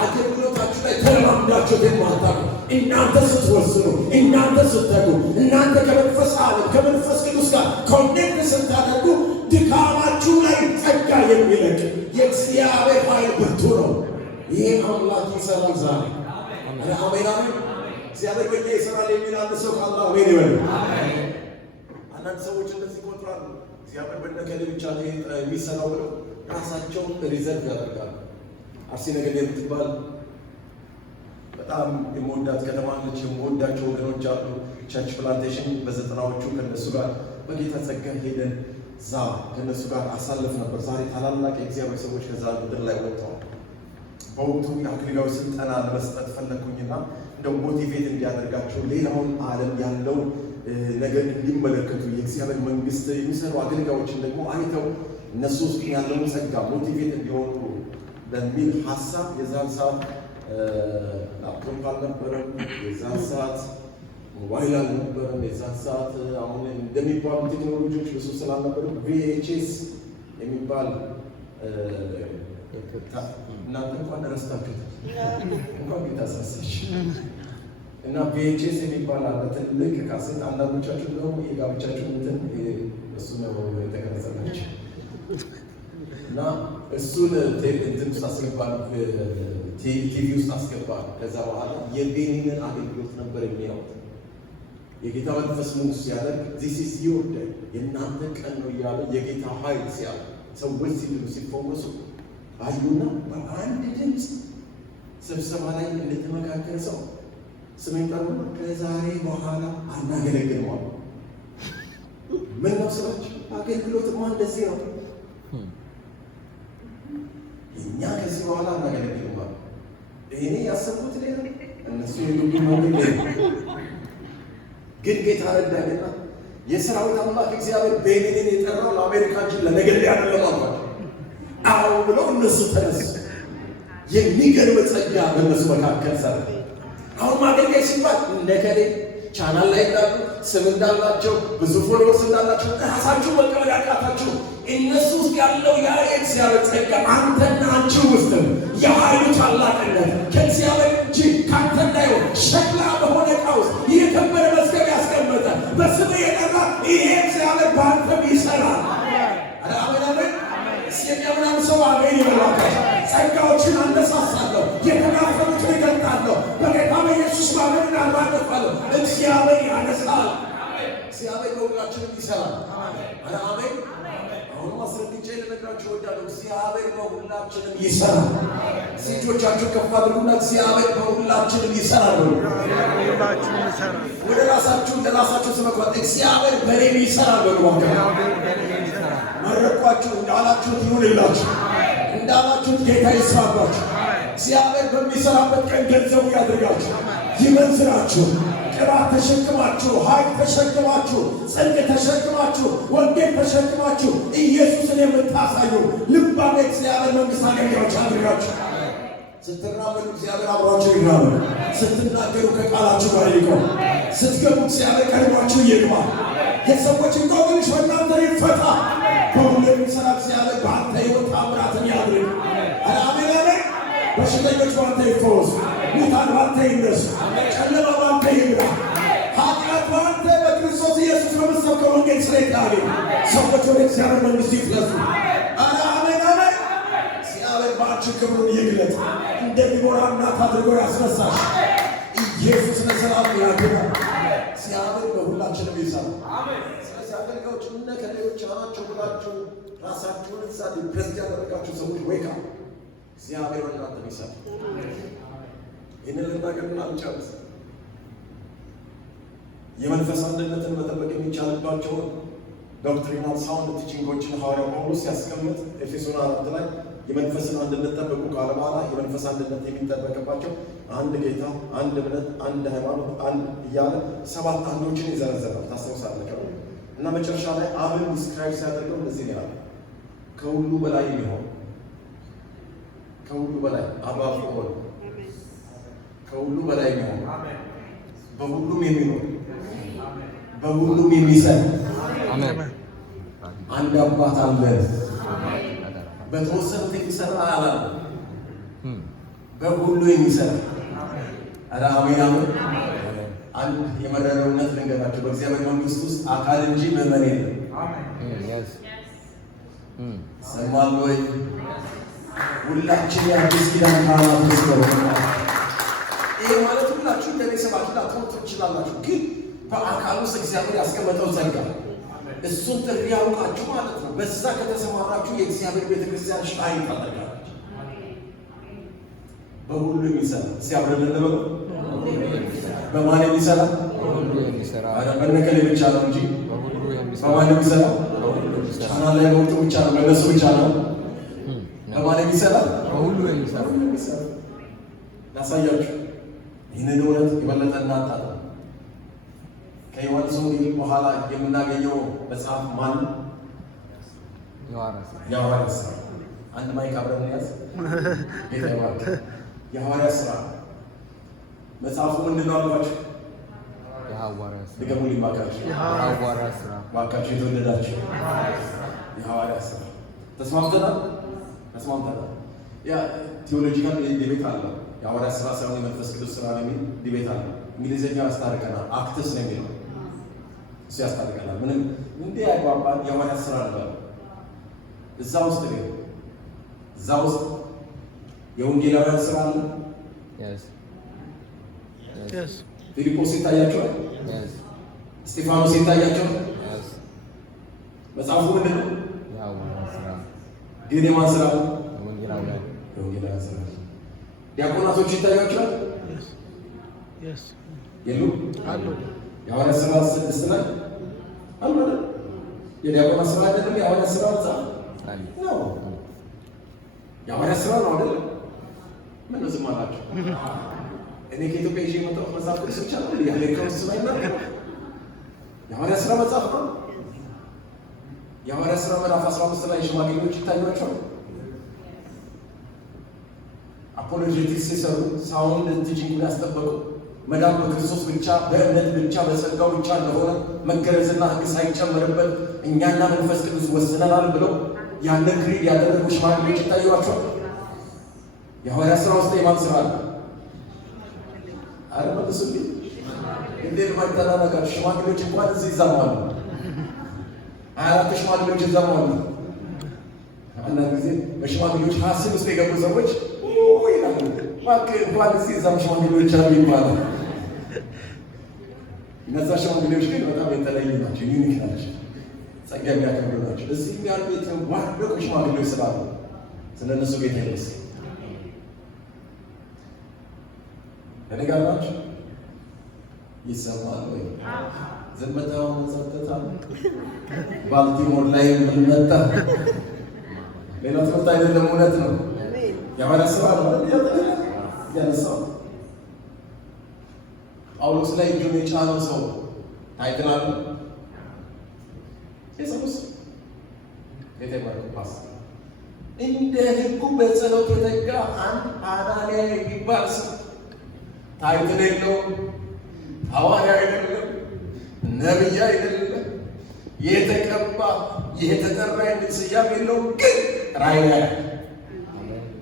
አገልግሎታችሁ ላይ ተለማምዳችሁ የማታውቁ እናንተ ስትወስኑ፣ እናንተ ስትተጉ፣ እናንተ ከመንፈስ ዓለም ከመንፈስ ቅዱስ ጋር ኮኔክት ስታደርጉ ድካማችሁ ላይ ጸጋ የሚለቅ የእግዚአብሔር ኃይል ብርቱ ነው። ይሄ አምላክ ይሰራል ዛሬ። ኧረ አሜን አሜን። እግዚአብሔር በእኛ ይሰራል የሚል አንድ ሰው ካለ አሜን ይበል። አንዳንድ ሰዎች እንደዚህ ይቆጥራሉ። እግዚአብሔር በእነከሌ ብቻ የሚሰራው ብለው ራሳቸውን ሪዘርቭ ያደርጋሉ። አርሲ ነገሌ የምትባል በጣም የመወዳት ከተማ ነች። የመወዳቸው ወገኖች አሉ። ቸርች ፕላንቴሽን በ90ዎቹ ከነሱ ጋር በጌታ ጸጋ ሄደን እዛ ከነሱ ጋር አሳልፍ ነበር። ዛሬ ታላላቅ የእግዚአብሔር ሰዎች ከዛ ምድር ላይ ወጥተዋል። በወቅቱ የአክሊላዊ ስልጠና ለመስጠት ፈለግኩኝና እንደው ሞቲቬት እንዲያደርጋቸው ሌላውን ዓለም ያለው ነገር እንዲመለከቱ የእግዚአብሔር መንግስት የሚሰሩ አገልጋዮችን ደግሞ አይተው እነሱ ውስጥ ያለውን ጸጋ ሞቲቬት እንዲሆኑ በሚል ሀሳብ የዛን ሰዓት ላፕቶፕ አልነበረም፣ የዛን ሰዓት ሞባይል አልነበረም፣ የዛን ሰዓት አሁን እንደሚባሉ ቴክኖሎጂዎች ብዙ ስላልነበሩ VHS የሚባል እናንተ እንኳን ረስታችሁት እንኳን ቤታሳሰች እና VHS የሚባል አለ ትልቅ ካሴት። አንዳንዶቻችሁ ደግሞ የጋብቻችሁ እንትን እሱ ነው የተቀረጸላችሁ እና እሱን እንትን ውስጥ አስገባል፣ ቲቪ ውስጥ አስገባል። ከዛ በኋላ የቤኒንን አገልግሎት ነበር የሚያዩት። የጌታ መንፈስ ሙሉ ሲያደርግ ዚስ ኢዝ ዮር ዴይ የእናንተ ቀን ነው እያለ የጌታ ኃይል ሲያል ሰዎች ሲድኑ ሲፈወሱ አዩና በአንድ ድምፅ ስብሰባ ላይ እንደተመካከረ ሰው ስሜን ጠሩና ከዛሬ በኋላ አናገለግልም አሉ። ምን ነው ስላቸው አገልግሎትማ እንደዚህ ነው፣ እኛ ከዚህ በኋላ አናገለግልም አሉ። እኔ ያሰብኩት ሌላ እነሱ የሉብ ሞግል ግን ጌታ ረዳኝና የሰራዊት አምላክ እግዚአብሔር ቤኒንን የጠራው ለአሜሪካ እንጂ ለነገሌ አይደለም አሏቸው። አዎ ብለው እነሱ ተነሱ። የሚገርም ጸጋ በእነሱ መካከል ሰራ። አሁን ማገልገል ሲባል እንደከሌ ቻናል ላይ እንዳሉ ስም እንዳላቸው ብዙ ፎሎወርስ እንዳላቸው ራሳችሁ መቀበል ያቃታችሁ እነሱ ውስጥ ያለው ያ የእግዚአብሔር ጸጋ አንተና አንቺ ውስጥ የኃይሉ ታላቅነት ከእግዚአብሔር እንጂ ካንተ እንዳይሆን ሸክላ በሆነ ዕቃ ውስጥ የከበረ መዝገብ ያስቀመጠ በስምህ የጠራ ይሄ እግዚአብሔር በአንተም ይሰራል። አሜን አሜን። የሚያምናን ሰው አሜን ይበላል። ጸጋዎችን አነሳሳለሁ፣ የተናፈሩትን ይገልጣለሁ። በጌታ በኢየሱስ ማመንን አልባለፋለሁ። እግዚአብሔር ያነሳል። እግዚአብሔር በሁላችንም ይሰራል። አሜን። አሁን ማስረግጬ ልነግራችሁ እወዳለሁ። እግዚአብሔር በሁላችንም ይሰራል። እጆቻችሁን ከፍ አድርጉና እግዚአብሔር በሁላችንም ይሰራል። ወደ ራሳችሁ ለራሳችሁ ስመጥራት እግዚአብሔር በእኔም ይሰራል በሉ። መረቋችሁ እንዳላችሁት ይሁንላችሁ። እንዳላችሁት ጌታ ይስራባችሁ። እግዚአብሔር በሚሰራበት ቀን ገንዘቡ ያድርጋችሁ፣ ይመንዝራችሁ። ቅባት ተሸክማችሁ፣ ኃይል ተሸክማችሁ፣ ጽድቅ ተሸክማችሁ፣ ወንጌል ተሸክማችሁ ኢየሱስን የምታሳዩ ልባም እግዚአብሔር መንግሥት አገልጋዮች አድርጋችሁ ስትራመዱ እግዚአብሔር አብሯችሁ ይራመድ። ስትናገሩ ከቃላችሁ ጋር ይቆም። ስትገቡ እግዚአብሔር ቀድሟችሁ ይግባ። የሰዎችን እንቆቅልሽ በእናንተ ይፈታ። በሁሉ የሚሠራ እግዚአብሔር በአንተ ሕይወት ታምራትን ያድርግ። አሜን አሜን። በሽተኞች በአንተ ይፈወሱ፣ ሙታን በአንተ ይነሱ፣ ጨለማ በአንተ ይብራ፣ ኃጢአት በአንተ በክርስቶስ ኢየሱስ በምትሰብከው ወንጌል ስርየት ያገኝ፣ ሰዎች ወደ እግዚአብሔር መንግሥት ይፍለሱ። አሜን አሜን። እግዚአብሔር በአንቺ ክብሩን ይግለጥ፣ እንደሚሞላ እናት አድርጎ ያስነሳሽ ኢየሱስ ለዘላለም ያድናል። እግዚአብሔር በሁላችንም ይሰራል። ስለዚህ አገልጋዮች እነ ከሌሎች ናቸው ብላችሁ ራሳችሁን እዛ ዲፕሬስድ ያደረጋችሁ ሰዎች ወይካ እግዚአብሔር በእናንተ ይሰራል። ይህንን ልናገርና ልጨርስ። የመንፈስ አንድነትን መጠበቅ የሚቻልባቸውን ዶክትሪናል ሳውንድ ቲቺንጎችን ሐዋርያው ጳውሎስ ሲያስቀምጥ ኤፌሶን 4 ላይ የመንፈስን አንድነት ጠብቁ ካለ በኋላ የመንፈስ አንድነት የሚጠበቅባቸው አንድ ጌታ፣ አንድ እምነት፣ አንድ ሃይማኖት፣ አንድ እያለ 7 አንዶችን ይዘረዘራል። ታስታውሳለህ? እና መጨረሻ ላይ አብን ዲስክራይብ ሲያደርገው እንደዚህ ይላል፣ ከሁሉ በላይ የሚሆን ከሁሉ በላይ አባፍ ሆኖ ከሁሉ በላይ የሚሆን በሁሉም የሚኖር በሁሉም የሚሰራ አንድ አባት አለ። በተወሰኑት የሚሰራ አላለ፣ በሁሉ የሚሰራ። ኧረ አሜን አሜን። አንድ የመረረ እውነት ልንገራችሁ፣ በእግዚአብሔር መንግሥት ውስጥ አካል እንጂ ምዕመን የለም። ሰማል ወይ? ሁላችን የአዲስ ኪዳን ካህናት ነው። ይሄ ማለት ሁላችሁ እንደ ቤተሰባችሁ ላትሆኑ ትችላላችሁ፣ ግን በአካል ውስጥ እግዚአብሔር ያስቀመጠው ጸጋ እሱን ጥሪ ያውቃችሁ ማለት ነው። በዛ ከተሰማራችሁ የእግዚአብሔር ቤተክርስቲያን ሻይ ታደርጋለች። በሁሉ የሚሰራ ሲያብረን እንደበሉ በማን የሚሰራ በነከሌ ብቻ ነው እንጂ በማን የሚሰራ ቻናል ላይ ወጥቶ ብቻ ነው በነሱ ብቻ ነው። በማን የሚሰራ በሁሉ የሚሰራ ያሳያችሁ። ይህንን እውነት የበለጠ እናጣጣ። ከዮሐንስ ወንጌል በኋላ የምናገኘው መጽሐፍ ማን? የሐዋርያት ሥራ። አንድ ማይክ አብረን ያዝ። ጌታ ይባርክ። የሐዋርያት ሥራ መጽሐፉ ምንድን ነው አልኳችሁ? ድገሙ ሊባካችሁ። የሐዋርያት ሥራ ባካችሁ የተወደዳችሁ የሐዋርያት ሥራ ተስማምተናል። ያ ቴዎሎጂካል ዲቤት አለ። የሐዋርያት ሥራ ሳይሆን የመንፈስ ቅዱስ ሥራ ነው የሚል ዲቤት አለ። እንግሊዝኛ ያስታርቀናል። አክትስ ነው የሚለው እሱ ያስታርቀናል። ምንም እንዴ ያጓባን የሐዋርያት ሥራ ነበር። እዛ ውስጥ ግን የወንጌላውያን ሥራ አለ። ፊልጶስ ይታያቸዋል። እስጢፋኖስ ይታያቸዋል። መጽሐፉ ምንድን ነው? ግን የማን ሥራ ነው? የወንጌላውያን ሥራ። ዲያቆናቶች ይታያቸዋል። የሉም? የሐዋርያት ሥራ 6 ላይ አሉ አይደል? የዲያቆናት ሥራ አይደለም? የሐዋርያት ሥራ መጽሐፍ ነው። የሐዋርያት ሥራ ነው አይደል? ምን ነው ዝም አላችሁ? እኔ ከኢትዮጵያ ይዤ የመጣሁት መጽሐፍ ቅዱስ ብቻ ነው። የአሜሪካ ውስጥ ስለማይናገር የሐዋርያት ሥራ መጽሐፍ ነው። የሐዋርያት ሥራ ምዕራፍ 15 ላይ ሽማግሌዎች ይታያቸዋል። አፖሎጄቲክስ ሲሰሩ ሳውንድ ቲቺንግ ያስጠበቁ መዳን በክርስቶስ ብቻ በእምነት ብቻ በጸጋው ብቻ እንደሆነ መገረዝና ሕግ ሳይጨመርበት እኛና መንፈስ ቅዱስ ወስነናል ብለው ያንን ክሪድ ያደረጉ ሽማግሌዎች ይታያቸዋል። የሐዋርያት ሥራ ውስጥ የማን ሥራ አለ? አረመልሱልኝ እንዴት ማይተናነቀር ሽማግሌዎች እንኳን እዚህ ይዛማሉ። 24 ሽማግሌዎች ይዛማሉ። አንዳንድ ጊዜ በሽማግሌዎች ሀሳብ ውስጥ የገቡ ሰዎች ይላሉ እባክህ እንኳን እዚህ ይዛም ሽማግሌዎች አሉ ይባላል። እነዛ ሽማግሌዎች ግን በጣም የተለዩ ናቸው፣ ዩኒክ ናቸው፣ ጸጋ የሚያከብሩ ናቸው። እዚህ ያሉ የተዋደቁ ሽማግሌዎች ስላሉ ስለ እነሱ ጌታ ይመስገን። እኔ ጋር ናቸው ይሰማል ወይ? ዝምታውን ጸጥታ ባልቲሞር ላይ መጣ። ሌላ ትምህርት አይደለም፣ እውነት ነው። የሐዋርያት ሥራ ነው ያነሳው። ጳውሎስ ላይ እጁን የጫነው ሰው ታይትል አለ ኢየሱስ የተባረከ እንደ ሕጉ በጸሎት የተጋ አንድ አናንያ የሚባል ሰው ታይትል የለውም፣ ሐዋርያ አይደለም፣ ነቢይ አይደለም፣ የተቀባ የተጠራ የሚል ስያሜ የለውም። ግን ራእይ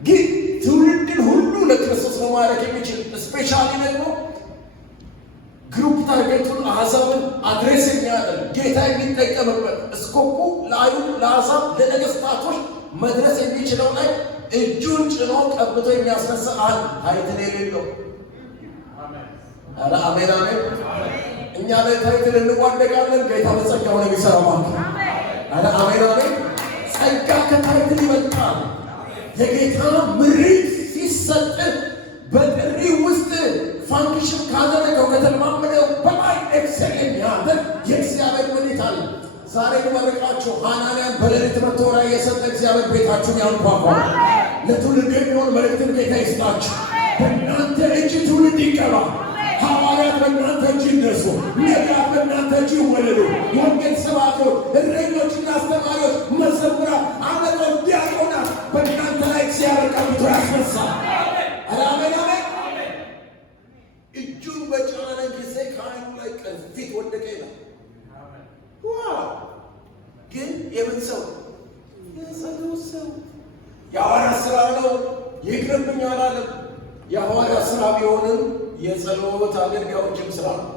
ግን ትውልድን ሁሉ ለክርስቶስ ለማድረግ የሚችል ስፔሻሊ ደግሞ ግሩፕ ታርጌቱን አሕዛብን አድሬስ የሚያደርግ ጌታ የሚጠቀምበት እስኮፑ ለአይሁድ፣ ለአሕዛብ፣ ለነገሥታቶች መድረስ የሚችለው ላይ እጁን ጭኖ ቀብቶ የሚያስነሳ አንድ ታይትል የሌለው። ኧረ አሜን አሜን። እኛ ላይ ታይትል እንዋደቃለን፣ ጌታ በጸጋው ነው የሚሰራው ማለት ነው። ኧረ አሜን አሜን። ጸጋ ከታይትል ይበልጣል። የጌታ ምሪት ሲሰጥ በጥሪ ውስጥ ፋንክሽን ካደረገው ከተለማመደው በላይ ኤክሴል የሚያደርግ የእግዚአብሔር ምሪት አለ። ዛሬ ልመርቃችሁ፣ ሐናንያን በሌሊት መጥቶ ራእይ የሰጠ እግዚአብሔር ቤታችሁን ያንኳኳል። ለትውልድ የሚሆን መልእክትን ጌታ ይስጣችሁ። በእናንተ እጅ ትውልድ ይቀባ። ሐዋርያት በእናንተ እጅ ይነሱ። ነቢያት በእናንተ እጅ ይወለዱ። ወንጌል ሰባኪዎች፣ እረኞችና አስተማሪዎች፣ መዘምራን፣ አለቆች፣ ዲያቆናት በእናንተ ላይ እግዚአብሔር ቀብቶ ያስነሳል። አሜን አሜን። እጁን በጫነ ጊዜ ከዓይኑ ላይ ቅርፊት ወደቀ ይላል። ዋው! ግን የምን ሰው? የጸሎት ሰው። የሐዋርያት ሥራ ነው፣ ይቅርብኝ አላለም። የሐዋርያት ሥራ ቢሆንም የጸሎት አገልጋዮችም ሥራ ነው።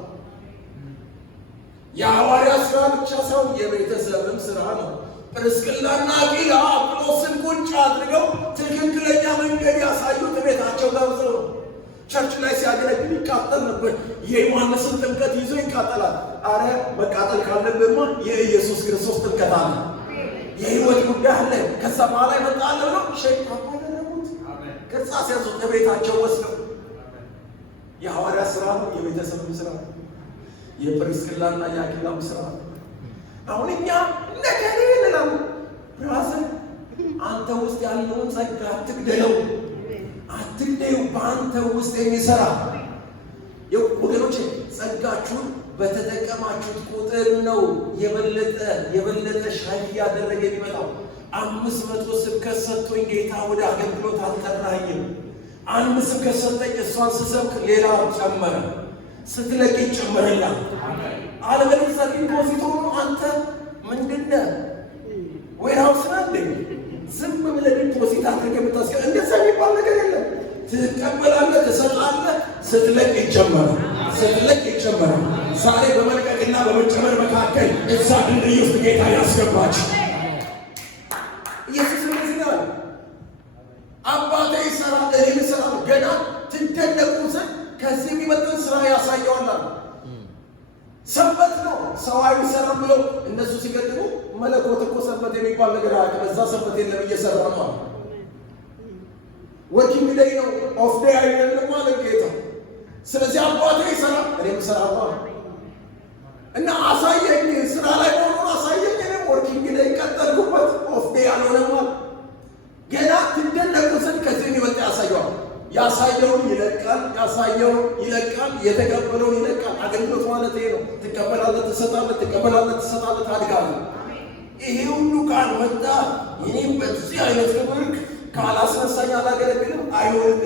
የሐዋርያት ሥራ ብቻ ሳይሆን የቤተሰብም ሥራ ነው። ጵርስቅላና አቂላ አጵሎስን ቁጭ አድርገው ትክክለኛ መንገድ ያሳዩት ቤታቸው ገብተው ቸርች ላይ ሲያገለግል ይቃጠል ነበር። የዮሐንስን ጥምቀት ይዞ ይቃጠላል። አረ መቃጠል ካለብንማ የኢየሱስ ክርስቶስ ጥምቀት አለ፣ የሕይወት ጉዳይ አለ። ከዛ በኋላ ይመጣል ብለው ሸይጣን አደረጉት። ቅርጻ ሲያዙት ቤታቸው ወስደው የሐዋርያት ሥራ ነው፣ የቤተሰብም ሥራ ነው፣ የጵርስቅላና የአቂላም ሥራ ነው። አሁን እኛ ነገሬ እንላለን። ራስን አንተ ውስጥ ያለውን ጸጋ አትግደለው፣ አትግደዩ። በአንተ ውስጥ የሚሰራ ወገኖች፣ ጸጋችሁን በተጠቀማችሁት ቁጥር ነው የበለጠ ሻይ እያደረገ የሚመጣው። 500 ስብከት ሰጥቶኝ ጌታ ወደ አገልግሎት አልጠራኝም። 1 ስብከት ሰጠኝ፣ እሷን ስሰብክ ሌላ ጨመረ። ስትለቅ ይጨመረላል። አለበለዚያ ዲፖዚት ሆኖ አንተ ምንድነህ ዌርሃውስ ናንዴ ዝም ብለህ ዲፖዚት አድርገህ የምታስቀር እንደዛ የሚባል ነገር የለም። ትቀበላለህ፣ ትሰጣለህ፣ ስትለቅ ይጨመራል፣ ስትለቅ ይጨመራል። ዛሬ በመልቀቅና በመጨመር መካከል እዛ ድልድይ ውስጥ ጌታ ያስገባችሁ። ኢየሱስ እንደዚህ ነው፣ አባቴ ይሰራል፣ እኔም እሰራለሁ። ገና ትደነቁ ዘንድ ከዚህ የሚመጥን ስራ ያሳየዋል። ሰንበት ነው ሰው አይሰራም ብለው እነሱ ሲገድሙ፣ መለኮት እኮ ሰንበት የሚባል ነገር አያውቅም። እዛ ሰንበት የለም እየሰራ ነው። ወርኪንግ ዴይ ነው፣ ኦፍ ዴይ አይደለም ማለት ጌታ። ስለዚህ አባቴ ይሰራል፣ እኔም እሰራለሁ እና አሳየኝ፣ ስራ ላይ ሆኖ አሳየኝ። እኔም ወርኪንግ ዴይ ቀጠልኩበት፣ ኦፍ ዴይ አልሆነም ማለት ገና ትደነቁ ዘንድ ከዚህ የሚመጣ ያሳየዋል። ያሳየውን ይለቃል፣ ያሳየውን ይለቃል፣ የተቀበለውን ይለቃል። አገልግሎት ማለት ይሄ ነው። ትቀበላለህ፣ ትሰጣለህ፣ ትቀበላለህ፣ ትሰጣለህ፣ ታድጋለህ። ይሄ ሁሉ ካልመጣ እኔም በዚህ አይነት ክብር ካላስነሳኝ አላገለግልም፣ አይሆንም።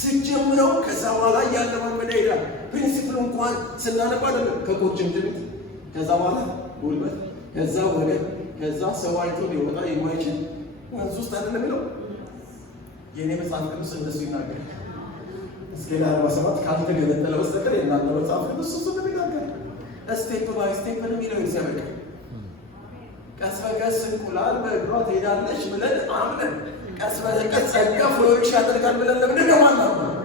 ስጀምረው ከዛ በኋላ እያለማመደ ይሄዳል። ፕሪንሲፕሉ እንኳን ስናነባ አይደለም ከቁርጭምጭሚት፣ ከዛ በኋላ ጉልበት፣ ከዛ ወገን፣ ከዛ ሰው አይቶ ሊወጣ የማይችል ወንዝ ውስጥ አይደለም የሚለው የኔ መጽሐፍ ቅዱስ እንደሱ ይናገራል። ሕዝቅኤል 47 ካልተገለጠለ በስተቀር የእናንተ መጽሐፍ ቅዱስ እሱ እንደሚናገር ስቴፕ ባይ ስቴፕ ነው የሚለው እግዚአብሔር። ቀስ በቀስ እንቁላል በእግሯ ትሄዳለች ብለን አምነን ቀስ በቀስ ጸጋ ፍሎሪሽ ያደርጋል ብለን ለምንድን ነው የማናምነው?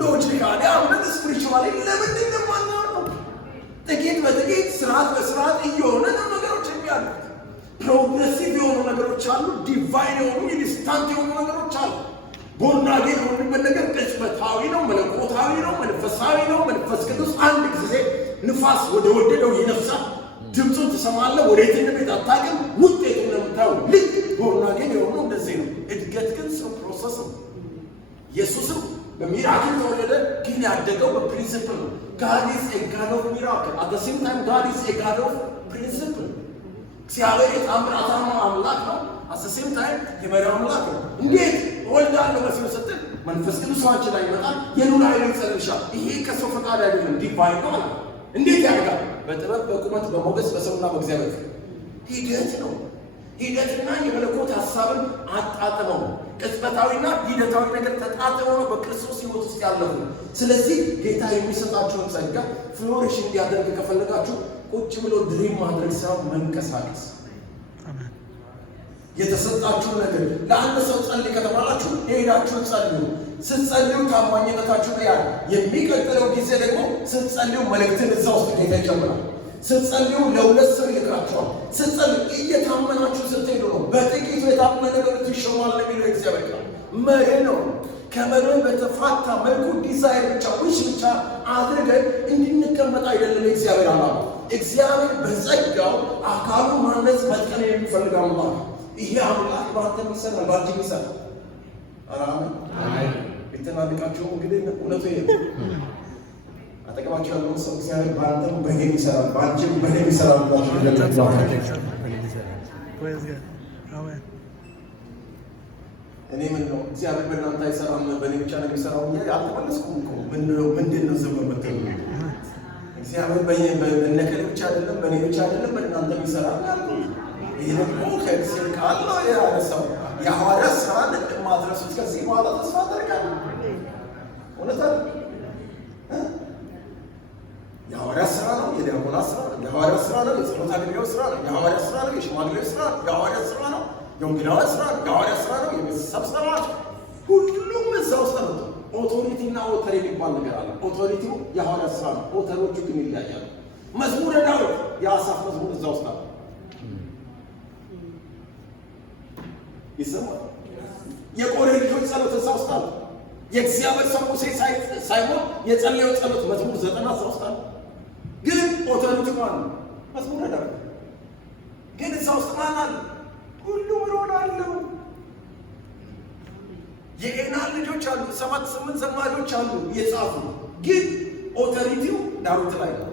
ሎጂካሊ አምነን ስፒሪቹዋሊ ለምንድን ነው የማናምነው? ጥቂት በጥቂት ስርዓት በስርዓት እየሆነ ነው ነገሮች የሚያሉት። ፕሮግሬሲቭ የሆኑ ነገሮች አሉ፣ ዲቫይን የሆኑ ኢንስታንት የሆኑ ነገሮች አሉ። ቦርናጌን የሆንበት ነገር ቅጽበታዊ ነው፣ መለኮታዊ ነው፣ መንፈሳዊ ነው። መንፈስ ቅዱስ አንድ ጊዜ ንፋስ ወደ ወደደው ይነፍሳል። ድምፁን ትሰማለህ፣ ወዴት እንደሚሄድ አታውቅም። ውጤቱን ነው የምታየው። ልክ ቦርናጌን የሆነው እንደዚህ ነው። እድገት ግን ሰው ፕሮሰስ ነው። ኢየሱስም በሚራክል ተወለደ፣ ግን ያደገው በፕሪንሲፕል ነው። God is a God of miracle. At the same time, God is a God of principle. እግዚአብሔር የታምራታማ አምላክ ነው። at the same time የመሪው አምላክ ነው። እንዴት ወልዳለሁ መስሎ ስትል መንፈስ ቅዱስ ሰዋችን ላይ ይመጣል። የሉላ ኃይልን ይሰልሻል። ይሄ ከሰው ፈቃድ አይደለም፣ ዲቫይን ነው ማለት። እንዴት ያደርጋል? በጥበብ በቁመት በሞገስ በሰውና በእግዚአብሔር ሂደት ነው። ሂደትና የመለኮት ሐሳብን አጣጥመው ቅጽበታዊና ሂደታዊ ነገር ተጣጥመው ነው በክርስቶስ ሕይወት ውስጥ ያለው። ስለዚህ ጌታ የሚሰጣችሁን ጸጋ ፍሎሪሽ እንዲያደርግ ከፈለጋችሁ ቁጭ ብሎ ድሪም ማድረግ ሳይሆን መንቀሳቀስ። የተሰጣችሁን ነገር ለአንድ ሰው ጸልይ ከተባላችሁ ሄዳችሁ ጸልዩ። ስትጸልዩ ታማኝነታችሁ ያል የሚቀጥለው ጊዜ ደግሞ ስትጸልዩ መልእክትን እዛ ውስጥ ጌታ ይጨምራል። ስትጸልዩ ለሁለት ሰው ይልካችኋል። ስትጸልዩ እየታመናችሁ ስትሄዱ ነው። በጥቂቱ የታመነ ነገር ይሾማል የሚለው እግዚአብሔር ቃል መሪ ነው። ከመሪ በተፋታ መልኩ ዲዛይር ብቻ ውሽ ብቻ አድርገን እንድንቀመጥ አይደለም የእግዚአብሔር ዓላማ። እግዚአብሔር በጸጋው አካሉ ማነጽ መጥቀን የሚፈልግ አምላክ። ይሄ አምላክ በአንተ የሚሰራ ባንቺ የሚሰራ አሜን። የተናደቃችሁ እንግዲህ እውነቱ ይሄ አጠገባችሁ ያለውን ሰው እግዚአብሔር በአንተም በእኔም ይሰራል፣ በአንቺም በእኔም ይሰራል ብላችሁ እኔ ምን ነው እግዚአብሔር በእናንተ አይሰራም በእኔ ብቻ ነው የሚሰራው ብዬ አልተመለስኩም እኮ። ምንድን ነው ዝም የምትሉ? እግዚአብሔር በእነከሌ ብቻ አይደለም፣ በእኔ ብቻ አይደለም፣ በእናንተም ይሰራል ያልኩ። ይህ ደግሞ ከእግዚአብሔር ቃል ነው ያነሳው። የሐዋርያት ሥራን እንደማትረሱት ከዚህ በኋላ ተስፋ አደርጋለሁ። እውነት አለ። የሐዋርያት ሥራ ነው፣ የዲያቆናት ሥራ ነው፣ የሐዋርያት ሥራ ነው፣ የጸሎት አገልጋዮች ሥራ ነው፣ የሐዋርያት ሥራ ነው፣ የሽማግሌዎች ሥራ ነው፣ የሐዋርያት ሥራ ነው፣ የወንጌላውያን ሥራ ነው፣ የሐዋርያት ሥራ ነው፣ የቤተሰብ ሥራ ነው። ሁሉም እዛ ውስጥ ነው። ኦቶሪቲ እና ኦተር የሚባል ነገር አለ። ኦቶሪቲው የሐዋርያት ሥራ ነው፣ ኦተሮቹ ግን ይለያያሉ። መዝሙረ ዳዊት የአሳፍ መዝሙር እዛ ውስጥ አለ። ይሰማል። የቆሬ ልጆች ጸሎት እዛ ውስጥ አለ። የእግዚአብሔር ሰው ሙሴ ሳይሆን የጸለየው ጸሎት መዝሙር 90 እዛ ውስጥ አለ። ግን ኦቶሪቲ ማን ነው? መዝሙረ ዳዊት። ግን እዛ ውስጥ ማን አለ? ሁሉም ሮል አለው። የኤናን ልጆች አሉ፣ 7-8 ዘማሪዎች አሉ የጻፉ። ግን ኦቶሪቲው ዳዊት ላይ ነው።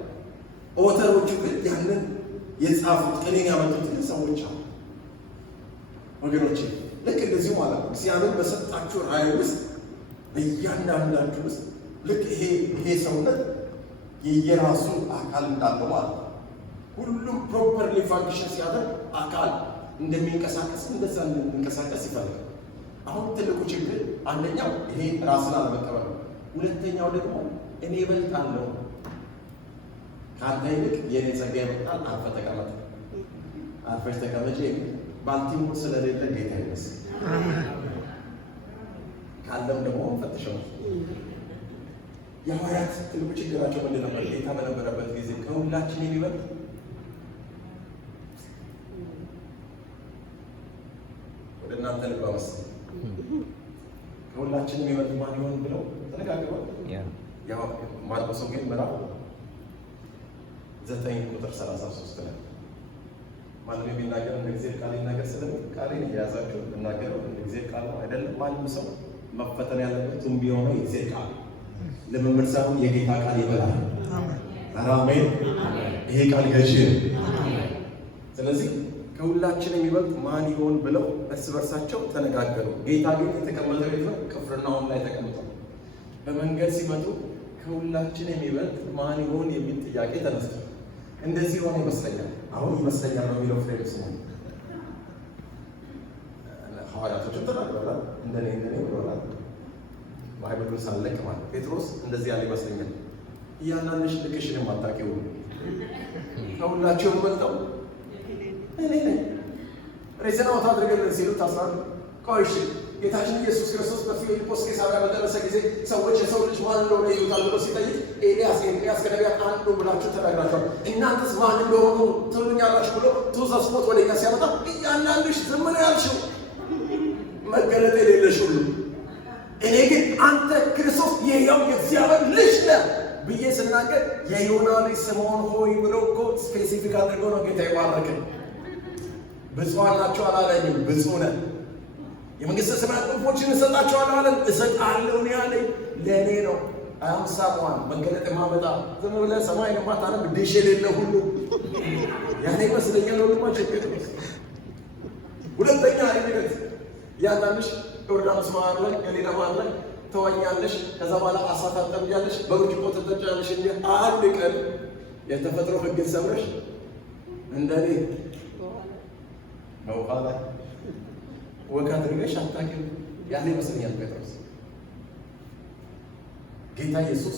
ኦተሮቹ ግን ያንን የጻፉት ቅኔን ያመጡት ሰዎች አሉ። ወገኖቼ ልክ እንደዚሁ ማለት ነው። እግዚአብሔር በሰጣችሁ ራእይ ውስጥ በእያንዳንዳችሁ ውስጥ ልክ ይሄ ሰውነት የየራሱ አካል እንዳለው ማለት ነው። ሁሉም ፕሮፐርሊ ፋንክሽን ሲያደርግ አካል እንደሚንቀሳቀስ እንደዛ እንደሚንቀሳቀስ ይፈልጋል። አሁን ትልቁ ችግር አንደኛው ይሄ ራስን አለመቀበል ነው። ሁለተኛው ደግሞ እኔ እበልጣለሁ፣ ከአንተ ይልቅ የእኔ ጸጋ ይበልጣል፣ አርፈህ ተቀመጥ፣ አርፈሽ ተቀመጪ። ባልቲሙ ስለሌለ ጌታ ይመስል ካለም ደግሞ ፈትሸው። የሐዋርያት ትልቁ ችግራቸው ምንድን ነበር? ጌታ በነበረበት ጊዜ ከሁላችን የሚበልጥ ወደ እናንተ ልባ መሰለኝ ከሁላችን የሚበልጥ ማን ይሆን ብለው ተነጋግረዋል። ማርቆስ ወንጌል ምዕራፍ 9:33 ላይ ማንም የሚናገር እንደ ጊዜ ቃል ይናገር ስለምን ቃሌን እየያዛችሁ እናገረው እንደ ጊዜ ቃል ነው አይደለም። ማንም ሰው መፈተን ያለበት ቱንቢ የሆነው የጊዜ ቃል ልምምድ ሳይሆን የጌታ ቃል ይበላል። አሜን። ይሄ ቃል ገዢ ነው። ስለዚህ ከሁላችን የሚበልጥ ማን ይሆን ብለው እርስ በርሳቸው ተነጋገሩ። ጌታ ግን የተቀመጠው ቤት ነው፣ ቅፍርናሆም ላይ ተቀምጠው በመንገድ ሲመጡ ከሁላችን የሚበልጥ ማን ይሆን የሚል ጥያቄ ተነስቷል። እንደዚህ ሆነ ይመስለኛል። አሁን ይመስለኛል ነው የሚለው ፍሬድስ ነው። ሐዋርያቶችም ተናግረዋል። እንደኔ ብሎናል። ባይብሉን ሳለቅ ማለት ጴጥሮስ እንደዚህ ያለ ይመስለኛል። እያንዳንድሽ ልክሽን የማታውቂው ከሁላችሁ የምበልጠው እኔ ነኝ። ሬስን አውጣ አድርገልን ሲሉት አስራሉ ቆይ እሺ ጌታችን ኢየሱስ ክርስቶስ በፊልጶስ ቄሳርያ በደረሰ ጊዜ ሰዎች የሰው ልጅ ማን እንደሆነ ይሉታል ብሎ ሲጠይቅ ኤልያስ ከነቢያት አንዱ ብላችሁ ተናግራችኋል፣ እናንተስ ማን እንደሆኑ ትሉኛላችሁ ብሎ ቱዘስፖት ወደ እኛ ሲያመጣ እያንዳንድሽ ዝም ነው ያልሽው፣ መገለጥ የሌለሽ ሁሉ። እኔ ግን አንተ ክርስቶስ የሕያው የእግዚአብሔር ልጅ ነህ ብዬ ስናገር የዮና ልጅ ስምዖን ሆይ ብሎ እኮ ስፔሲፊክ አድርጎ ነው ጌታ ይባረክን። ብፁዓን ናችሁ አላለኝም፣ ብፁዕ ነህ። የመንግሥተ ሰማያት ቁልፎችን እሰጣቸዋለሁ አለን። እሰጣለሁ ነው ያለኝ፣ ለእኔ ነው። አያምሳሟን መገለጥ የማመጣ ዝም ብለህ ሰማይ የማታነብ ዲሽ የሌለ ሁሉ ያኔ ይመስለኛል። ወንድማችን ጴጥሮስ ሁለተኛ አይነት ያንዳንድሽ ዮርዳኖስ ማር ላይ ገሊላ ማር ላይ ተዋኛለሽ፣ ከዛ በኋላ አሳ ታጠምጃለሽ፣ በብርጭቆ ትጠጫለሽ እንጂ አንድ ቀን የተፈጥሮ ሕግን ሰብረሽ እንደኔ በውሃ ላይ ወግ አድርገሽ አታውቂም ያለ ይመስለኛል ጴጥሮስ። ጌታ ኢየሱስ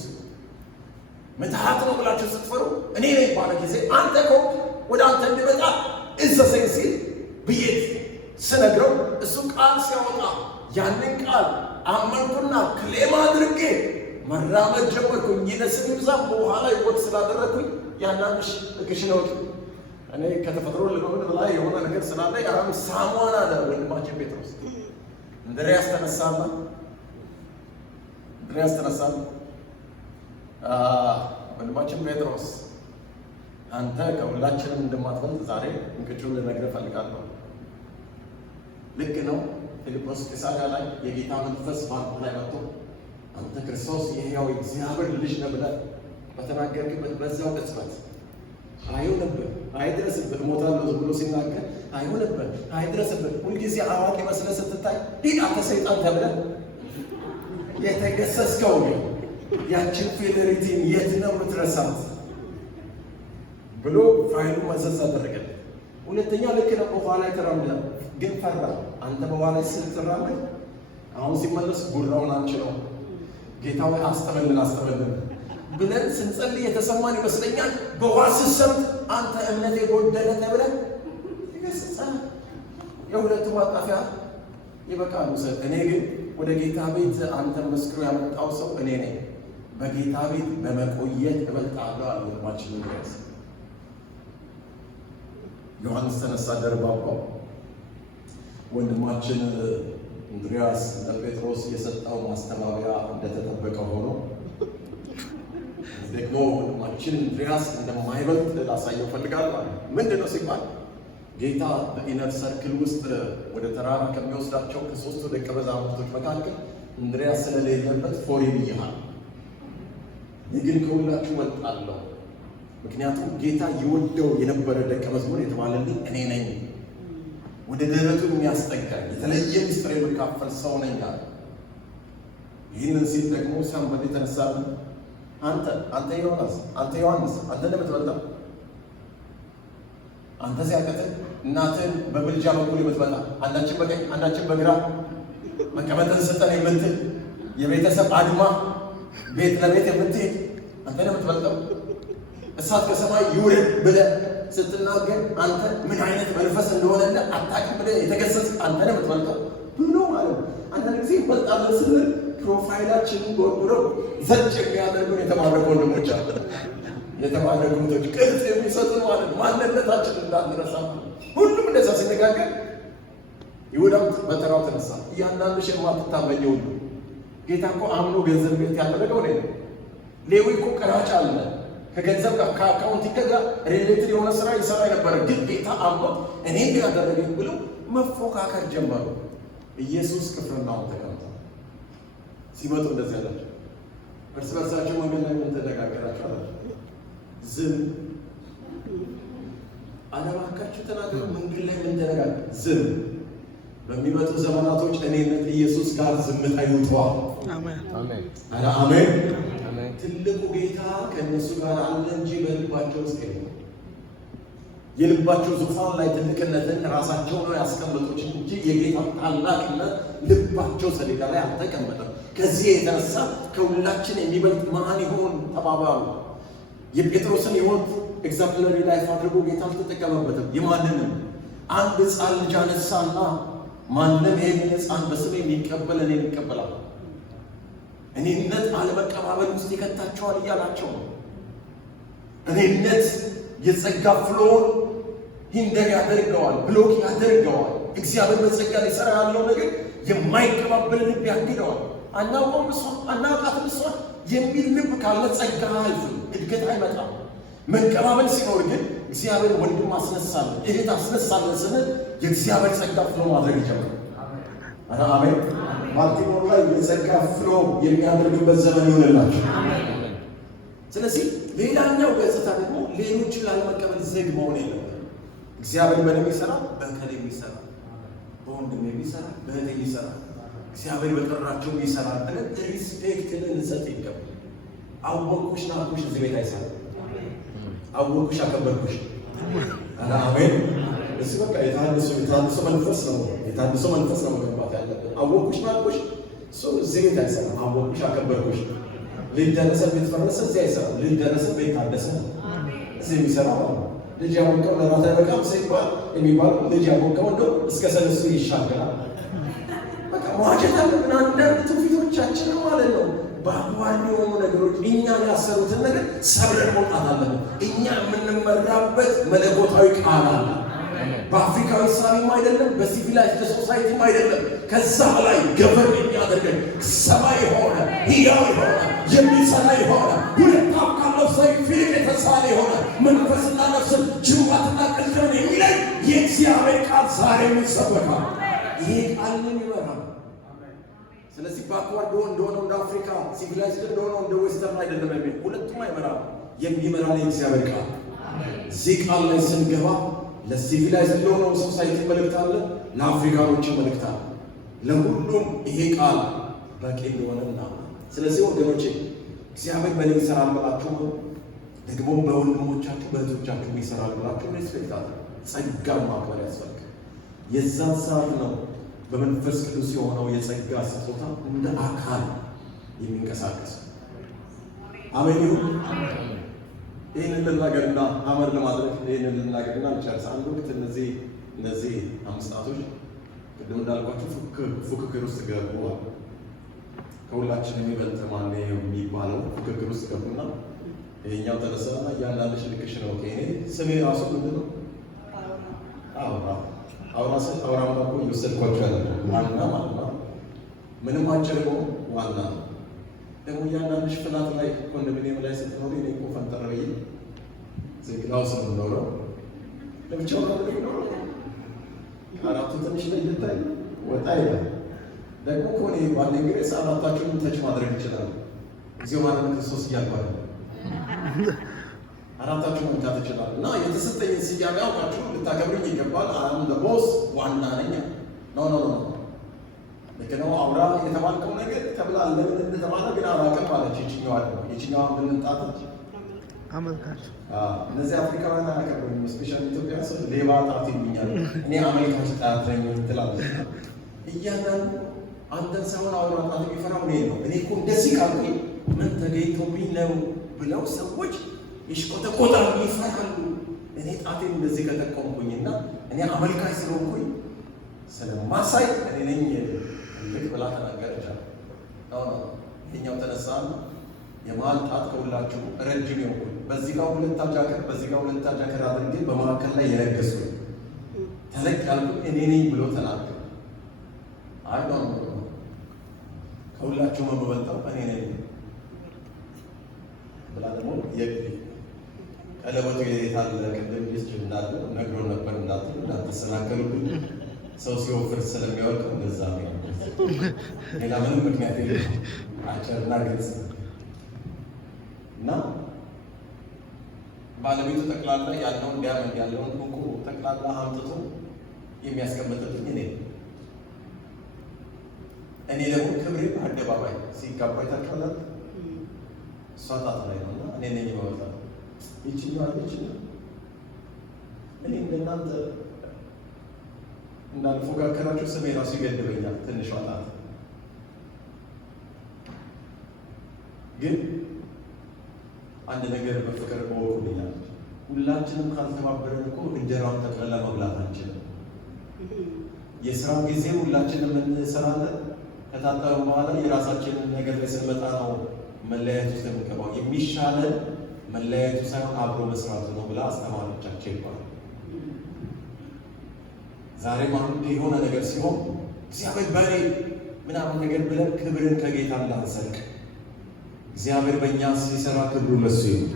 ምትሃት ነው ብላችሁ ስትፈሩ እኔ ነኝ ባለ ጊዜ አንተ እኮ ወደ አንተ እንድመጣ እዘዘኝ ሲል ብዬ ስነግረው እሱ ቃል ሲያወጣ ያንን ቃል አመንኩና ክሌም አድርጌ መራመድ ጀመርኩኝ። ይነስም ይብዛም በውሃ ላይ ወጥ ስላደረግኩኝ ያናንሽ እግሽን አውጪ እኔ ከተፈጥሮ ልሆን በላይ የሆነ ነገር ስላለ ያራም ሳሙዋን አለ ወንድማችን ጴጥሮስ። እንድርያስ ተነሳና ወንድማችን ጴጥሮስ አንተ ከሁላችንም እንደማትበልጥ ዛሬ እንቅጩን ልነግርህ እፈልጋለሁ። ልክ ነው። ፊልጶስ ቄሳርያ ላይ የጌታ መንፈስ በአንተ ላይ መጥቶ አንተ ክርስቶስ የሕያው እግዚአብሔር ልጅ ነህ ብለህ በተናገርክበት በዛው ቅጽበት አይሆንብህ፣ አይድረስብህ፣ እሞታለሁ ብሎ ሲናገር አይሆንብህ፣ አይድረስብህ፣ ሁልጊዜ አዋቂ መስለህ ስትታይ ሂድ አንተ ሰይጣን ተብለህ የተገሰስከው ያችን ፌዴሪቲን የት ነው የምትረሳት ብሎ ፋይሉ መዘዝ አደረገለት። ሁለተኛ ልክ ነው፣ በኋላ ተራምደህ ግን ፈራ። አንተ በኋላ ስትራመድ አሁን ሲመለስ ጉራውን አንችለው ጌታ ሆይ አስጠመልን ብለን ስንጸልይ የተሰማን ይመስለኛል። በውሃ ስትሰምጥ አንተ እምነት የጎደለ ተብለን ይገስጻል። የሁለቱ ማጣፊያ ይበቃሉ። እኔ ግን ወደ ጌታ ቤት አንተ መስክሮ ያመጣው ሰው እኔ ነኝ። በጌታ ቤት በመቆየት እበልጣለሁ አለ ወንድማችን እንድርያስ። ዮሐንስ ተነሳ ደርባባው። ወንድማችን እንድርያስ ለጴጥሮስ የሰጠው ማስተባበያ እንደተጠበቀ ሆኖ ደግሞ ወንድማችን እንድርያስ እንደማይበልጥ ላሳየው ፈልጋለሁ። ምንድን ነው ሲባል ጌታ በኢነር ሰርክል ውስጥ ወደ ተራራ ከሚወስዳቸው ከሦስቱ ደቀ መዛሙርቶች መካከል እንድርያስ ስለሌለበት ፎሪ ብያለሁ። እኔ ግን ከሁላችሁ እበልጣለሁ፣ ምክንያቱም ጌታ ይወደው የነበረ ደቀ መዝሙር የተባለልኝ እኔ ነኝ፣ ወደ ደረቱ የሚያስጠጋኝ የተለየ ምስጢር የምካፈል ሰው ነኝ አለ። ይህንን ሲል ደግሞ ሰንበት የተነሳ አንተ ዮሐንስ አንተ እንደምትበልጠው አንተ ሲያቀጥል እናትን በምልጃ በኩል የምትበላ አንዳችን በቀኝ አንዳችን በግራ መቀመጥን ስጠን የምትል የቤተሰብ አድማ ቤት ለቤት የምትሄድ አንተ እንደምትበልጠው እሳት ከሰማይ ይውረድ ብለህ ስትናገር አንተ ምን አይነት መንፈስ እንደሆነና አታውቅም ብለህ የተገሰጽ አንተ እንደምትበልጠው ብሎ ማለት ነው። አንዳንድ ጊዜ ይበልጣለን ስንል ፕሮፋይላችንን ጎርጉረው ዘጭ የሚያደርጉን የተማረኩ ወንድሞች አሉ። የተማረኩ ወንዶች ቅርጽ የሚሰጡ ማለት ማንነታችን እንዳንረሳ ሁሉም እንደዛ ሲነጋገር ይሁዳም በተራው ተነሳ። እያንዳንድሽ የማትታመኘው ሁሉ ጌታ እኮ አምኖ ገንዘብ ቤት ያደረገው ነው። ሌዊ እኮ ቀራጭ አለ። ከገንዘብ ጋር ከአካውንቲንግ ጋር ሪሌትድ የሆነ ስራ ይሰራ የነበረ ግን ጌታ አምኖ እኔ ያደረገኝ ብሎ መፎካከር ጀመሩ። ኢየሱስ ቅፍርናሆም ተቀምጠው ሲመጡ እንደዚህ አላቸው። እርስ በርሳቸው መንገድ ላይ ምን ተነጋገራችሁ አላቸው። ዝም አለባካችሁ ተናገሩ። መንገድ ላይ ምን ተነጋገር? ዝም። በሚመጡ ዘመናቶች እኔነት ኢየሱስ ጋር ዝምታ ይውጣል። አሜን አሜን። ትልቁ ጌታ ከእነሱ ጋር አለ እንጂ በልባቸው ውስጥ የለም። የልባቸው ዙፋን ላይ ትልቅነትን ራሳቸው ነው ያስቀመጡት እንጂ የጌታ ታላቅነት ልባቸው ሰሌዳ ላይ አልተቀመጠም። ከዚህ የተነሳ ከሁላችን የሚበልጥ ማን ይሆን ተባባሉ። የጴጥሮስን ሕይወት ኤግዛምፕለሪ ላይፍ አድርጎ ጌታ አልተጠቀመበትም። የማንንም አንድ ሕፃን ልጅ አነሳና ማንም ይህንን ሕፃን በስሜ የሚቀበል እኔን ይቀበላል። እኔነት አለመቀባበል ውስጥ ይከታቸዋል እያላቸው ነው። እኔነት የጸጋ ፍሎውን ሂንደር ያደርገዋል፣ ብሎክ ያደርገዋል። እግዚአብሔር በጸጋ ሊሰራ ያለው ነገር የማይቀባበል ልብ ያግደዋል። አናውቀውም እሷን አናውቃትም እሷን የሚል ልብ ካለ ጸጋ አይዝም፣ እድገት አይመጣም። መቀባበል ሲኖር ግን እግዚአብሔር ወንድም አስነሳለን፣ እህት አስነሳለን ስንል የእግዚአብሔር ጸጋ ፍሎ ማድረግ ይጀምራል። አሜን። ባልቲሞር ላይ የጸጋ ፍሎ የሚያደርግበት ዘመን ይሆንላችሁ። ስለዚህ ሌላኛው ገጽታ ደግሞ ሌሎችን ላለመቀበል ዝግ መሆን የለበትም። እግዚአብሔር በደም ይሰራል፣ በእከሌ ይሰራል፣ በወንድም የሚሰራ በእህት የሚሰራ እግዚአብሔር በጠራቸው ይሰራል ብለን ሪስፔክት ልንሰጥ ይገባል። አወቅኩሽ ናኩሽ እዚህ ቤት አይሰራም። አወቅኩሽ አከበርኩሽ። አሜን። እዚህ በቃ የታድሶ መንፈስ ነው መገንባት ያለብን። አወቅኩሽ ናኩሽ እዚህ ቤት አይሰራም። አወቅኩሽ አከበርኩሽ። ልጅ ደረሰ ቤት ፈረሰ እዚህ አይሰራም። ልጅ ደረሰ ቤት ታደሰ እዚህ የሚሰራ ነው። ልጅ ያወቀው ለራት አይበቃም ሲባል የሚባለው ልጅ ያወቀው እንደው እስከ ሰለስቱ ይሻገራል። በቃ መዋጀት አለብን። አንዳንድ ትውፊቶቻችን ማለት ነው በአግባብ የሆኑ ነገሮች እኛን ያሰሩትን ነገር ሰብረን መውጣት አለብን። እኛ የምንመራበት መለኮታዊ ቃል አለ። በአፍሪካዊ ሳቢም አይደለም፣ በሲቪላይዝድ ሶሳይቲም አይደለም። ከዛ በላይ ገበር የሚያደርገን ሰማይ የሆነ ሕያው የሆነ የሚሰራ የሆነ ሁለት አፍ ካለው ሰይፍ ይልቅ የተሳለ የሆነ መንፈስና ነፍስን ጅማትና ቅልጥምን የሚለይ የእግዚአብሔር ቃል ዛሬ ይሰበካል። ይሄ ቃል ምን ይመራል? ስለዚህ ባክዋርድ እንደሆነው እንደ አፍሪካ ሲቪላይዝድ እንደሆነው እንደ ዌስተርን አይደለም የሚል ሁለቱም አይመራም። የሚመራ የእግዚአብሔር ቃል። እዚህ ቃል ላይ ስንገባ ለሲቪላይዝድ ለሆነው ሶሳይቲ መልእክት አለ፣ ለአፍሪካኖች መልእክት አለ። ለሁሉም ይሄ ቃል በቂ እንደሆነና ስለዚህ ወገኖቼ እግዚአብሔር በእኔ ይሰራል ብላችሁ ደግሞ በወንድሞቻችሁ በእህቶቻችሁ ይሰራል ብላችሁ ሪስፔክት አለ። ጸጋን ማክበር ያስፈልጋል። የዛን ሰዓት ነው በመንፈስ ቅዱስ የሆነው የጸጋ ስጦታ እንደ አካል የሚንቀሳቀስ። አሜን ይሁን። ይህንን ልናገርና አመር ለማድረግ ይህንን ልናገርና ልጨርስ። አንድ ወቅት እነዚህ አምስጣቶች ቅድም እንዳልኳቸው ፉክክር ውስጥ ገቡዋል። ከሁላችን የሚበልጥ ማን የሚባለው ፉክክር ውስጥ ገቡና ይሄኛው ተነሳና እያንዳንድሽ ልክሽ ነው። እኔ ስሜ ራሱ ምንድን ነው? አውራ መላኩ እየወሰድኳቸው ያለ ዋና ማለት ነው። ምንም አጭር ነው ዋና ነው። ደግሞ እያንዳንድሽ ፍላት ላይ ኮንዶሚኒየም ላይ ስትኖሪ እኔ እኮ ፈንጠር ብዬ ዝግላው ስም ኖረው ለብቻው ነው የሚኖረው። አራቱ ትንሽ ላይ ይታይ ወጣ ይላል። ደግሞ ከሆነ ባለ እንግዲህ አራታችሁን ተች ማድረግ ይችላል። እዚሁ ማለት ክርስቶስ እያልኳል አራታችሁን መምታት ይችላል። እና የተሰጠኝን ስያሜ አውቃችሁ ልታከብሩኝ ይገባል። አሁን ለቦስ ዋና ነኝ። ኖ ልክ ነው። አውራ የተባልከው ነገር ተብላ ለምን እንደተባለ ግን አላውቅም አለች። ይችኛዋ ምንጣቶች አመልካች እነዚህ አፍሪካውያን አያከብሩም። ስፔሻል ኢትዮጵያ ሰው ሌባ ጣት ይሉኛል። እኔ አመልካች ጣት ነኝ ትላለች። እያንዳንዱ አንተን ሳይሆን አውራ ጣት የሚፈራው እኔ ነው። እኔ እኮ እንደዚህ ካልኩኝ ምን ተገኝቶብኝ ነው ብለው ሰዎች ይሽቆጠቆጣሉ፣ ይፈራሉ። እኔ ጣቴን እንደዚህ ከጠቆምኩኝና እኔ አመልካች ስለሆንኩኝ ስለማሳይ እኔ ነኝ ልክ ብላ ተናገረች። ይሄኛው ተነሳ። የመሀል ጣት ከሁላችሁ ረጅም የሆንኩኝ በዚህ ጋር ሁለት አጃከር በዚህ ጋር ሁለት አጃከር አድርጌ በመካከል ላይ የረገዝኩኝ ተለቅ ያልኩኝ እኔ ነኝ ብሎ ተናገረ። አይ ከሁላችሁ የምበልጠው እኔ ነኝ ብላ ደግሞ ቀለበቱ የታለ ቅድም ሊስት እንዳለ ነግሮ ነበር እንዳትሰናከሉብኝ። ሰው ሲወፍር ስለሚያወልቅ እንደዛ ነው። ሌላ ምንም ምክንያት የለም። አጭርና ግልጽ እና ባለቤቱ ጠቅላላ ያለውን ዲያመንድ ያለውን እንቁ ጠቅላላ አምጥቶ የሚያስቀምጥልኝ እኔ ደግሞ ክብሬ አደባባይ ሲጋባ ይታችኋል። እሷ ጣት ላይ ነው እና እኔ ነኝ የማወጣው። ይችኛዋ እኔ እንደናንተ እንዳልፎካከራችሁ ስሜ ራሱ ይገድበኛል። ትንሿ ጣት ግን አንድ ነገር በፍቅር በወቁልኛል። ሁላችንም ካልተባበረን እኮ እንጀራውን ጠቅለላ መብላት አንችልም። የስራ ጊዜ ሁላችንም እንሰራለን። ከታጠሩ በኋላ የራሳችንን ነገር ላይ ስንመጣ ነው መለያየቱ ስለሚገባው የሚሻለን መለያየቱ ሳይሆን አብሮ መስራቱ ነው ብላ አስተማሪዎቻቸው ይባላል። ዛሬም አንድ የሆነ ነገር ሲሆን እግዚአብሔር በኔ ምናምን ነገር ብለን ክብርን ከጌታ እንዳንሰርቅ። እግዚአብሔር በእኛ ሲሰራ ክብሩ ለሱ ይሁን።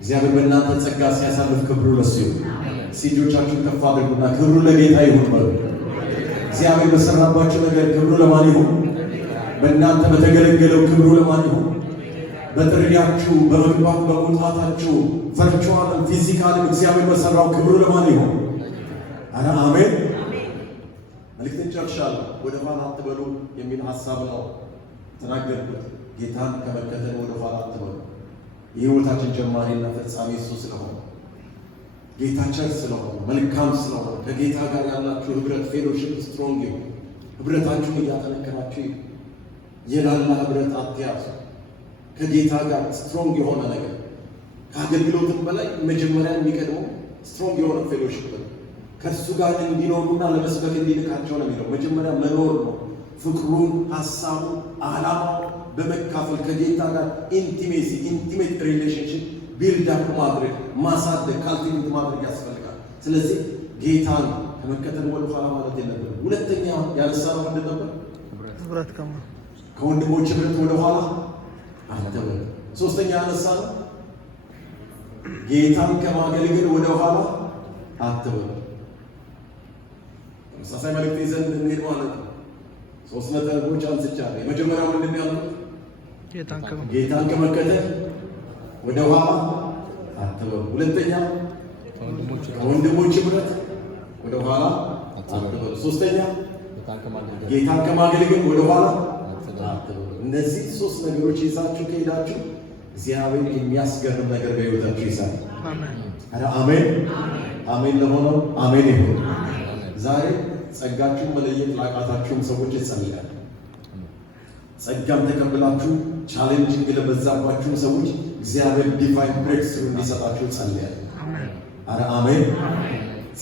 እግዚአብሔር በእናንተ ጸጋ ሲያሳልፍ ክብሩ ለሱ ይሁን። እጆቻችሁን ከፍ አድርጉና ክብሩ ለጌታ ይሁን በሉ። እግዚአብሔር በሰራባችሁ ነገር ክብሩ ለማን ይሁን? በእናንተ በተገለገለው ክብሩ ለማን ይሁን? በጥሪያችሁ በመግባት በመውጣታችሁ ቨርቹዋልም ፊዚካልም እግዚአብሔር በሰራው ክብሩ ለማን ይሁን? አረ አሜን። መልእክትን ጨርሻለሁ። ወደ ኋላ አትበሉ የሚል ሀሳብ ነው ተናገርኩት። ጌታን ከመከተል ወደ ኋላ አትበሉ። የሕይወታችን ጀማሪና ፈጻሚ እሱ ስለሆነ ጌታ ቸር ስለሆነ መልካም ስለሆነ ከጌታ ጋር ያላችሁ ህብረት ፌሎሺፕ ስትሮንግ ይሁን። ህብረታችሁን እያጠነከራችሁ የላላ ህብረት አትያዙ። ከጌታ ጋር ስትሮንግ የሆነ ነገር ከአገልግሎትም በላይ መጀመሪያ የሚቀድመው ስትሮንግ የሆነ ፌሎሺፕ ነው። ከእሱ ጋር እንዲኖሩና ለመስበክ እንዲልካቸው ነው የሚለው። መጀመሪያ መኖር ነው። ፍቅሩን፣ ሀሳቡ፣ ዓላማው በመካፈል ከጌታ ጋር ኢንቲሜት ሪሌሽንሽፕ ቢልድ አፕ ማድረግ ማሳደግ ካልቲቬት ማድረግ ያስፈልጋል። ስለዚህ ጌታን ከመከተል ወደ ኋላ ማለት የለብንም። ሁለተኛ ያነሳነው ምንድን ነበር? ከወንድሞች ህብረት ወደ ኋላ አትበል። ሶስተኛ ያነሳነው ጌታን ከማገልገል ወደ ኋላ አትበል። ተመሳሳይ መልእክት ይዘን እንሄድ ማለት ነው። ሶስት ነጥቦች አንስቻለሁ። የመጀመሪያው ምንድን ያለው? ጌታን ከመከተል ወደ ኋላ አትበሉ። ሁለተኛ ከወንድሞች ህብረት ወደ ኋላ አትበሉ። ሶስተኛ ጌታን ከማገልገል ወደ ኋላ አትበሉ። እነዚህ ሶስት ነገሮች ይዛችሁ ከሄዳችሁ እግዚአብሔር የሚያስገርም ነገር በሕይወታችሁ ይሰራል። አሜን አሜን። ለሆነው አሜን ይሁን። ዛሬ ጸጋችሁን መለየት ላቃታችሁም ሰዎች ይጸልያል። ጸጋም ተቀብላችሁ ቻሌንጂንግ ለበዛባችሁም ሰዎች እግዚአብሔር ዲቫይን ብሬክስሩ እንዲሰጣችሁ ጸልያል። አሜን።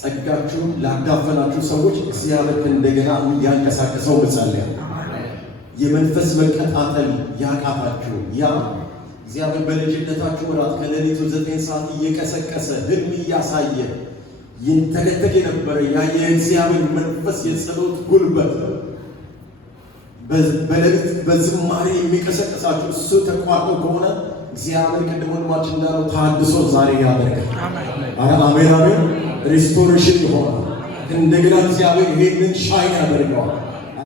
ጸጋችሁን ላዳፈናችሁ ሰዎች እግዚአብሔር እንደገና እንዲያንቀሳቅሰው ጸልያል። የመንፈስ መቀጣጠል ያቃታችሁ ያ እግዚአብሔር በልጅነታችሁ ወራት ከሌሊቱ 9 ሰዓት እየቀሰቀሰ ህልም እያሳየ ይንተከተክ የነበረ ያ የእግዚአብሔር መንፈስ የጸሎት ጉልበት በሌሊት በዝማሬ የሚቀሰቀሳችሁ እሱ ተቋርጦ ከሆነ እግዚአብሔር ቅድም ወንድማችን እንዳለው ታድሶ ዛሬ ያደርጋል። አሜን አሜን። ሪስቶሬሽን ይሆናል። እንደገና እግዚአብሔር ይሄንን ሻይን ያደርገዋል።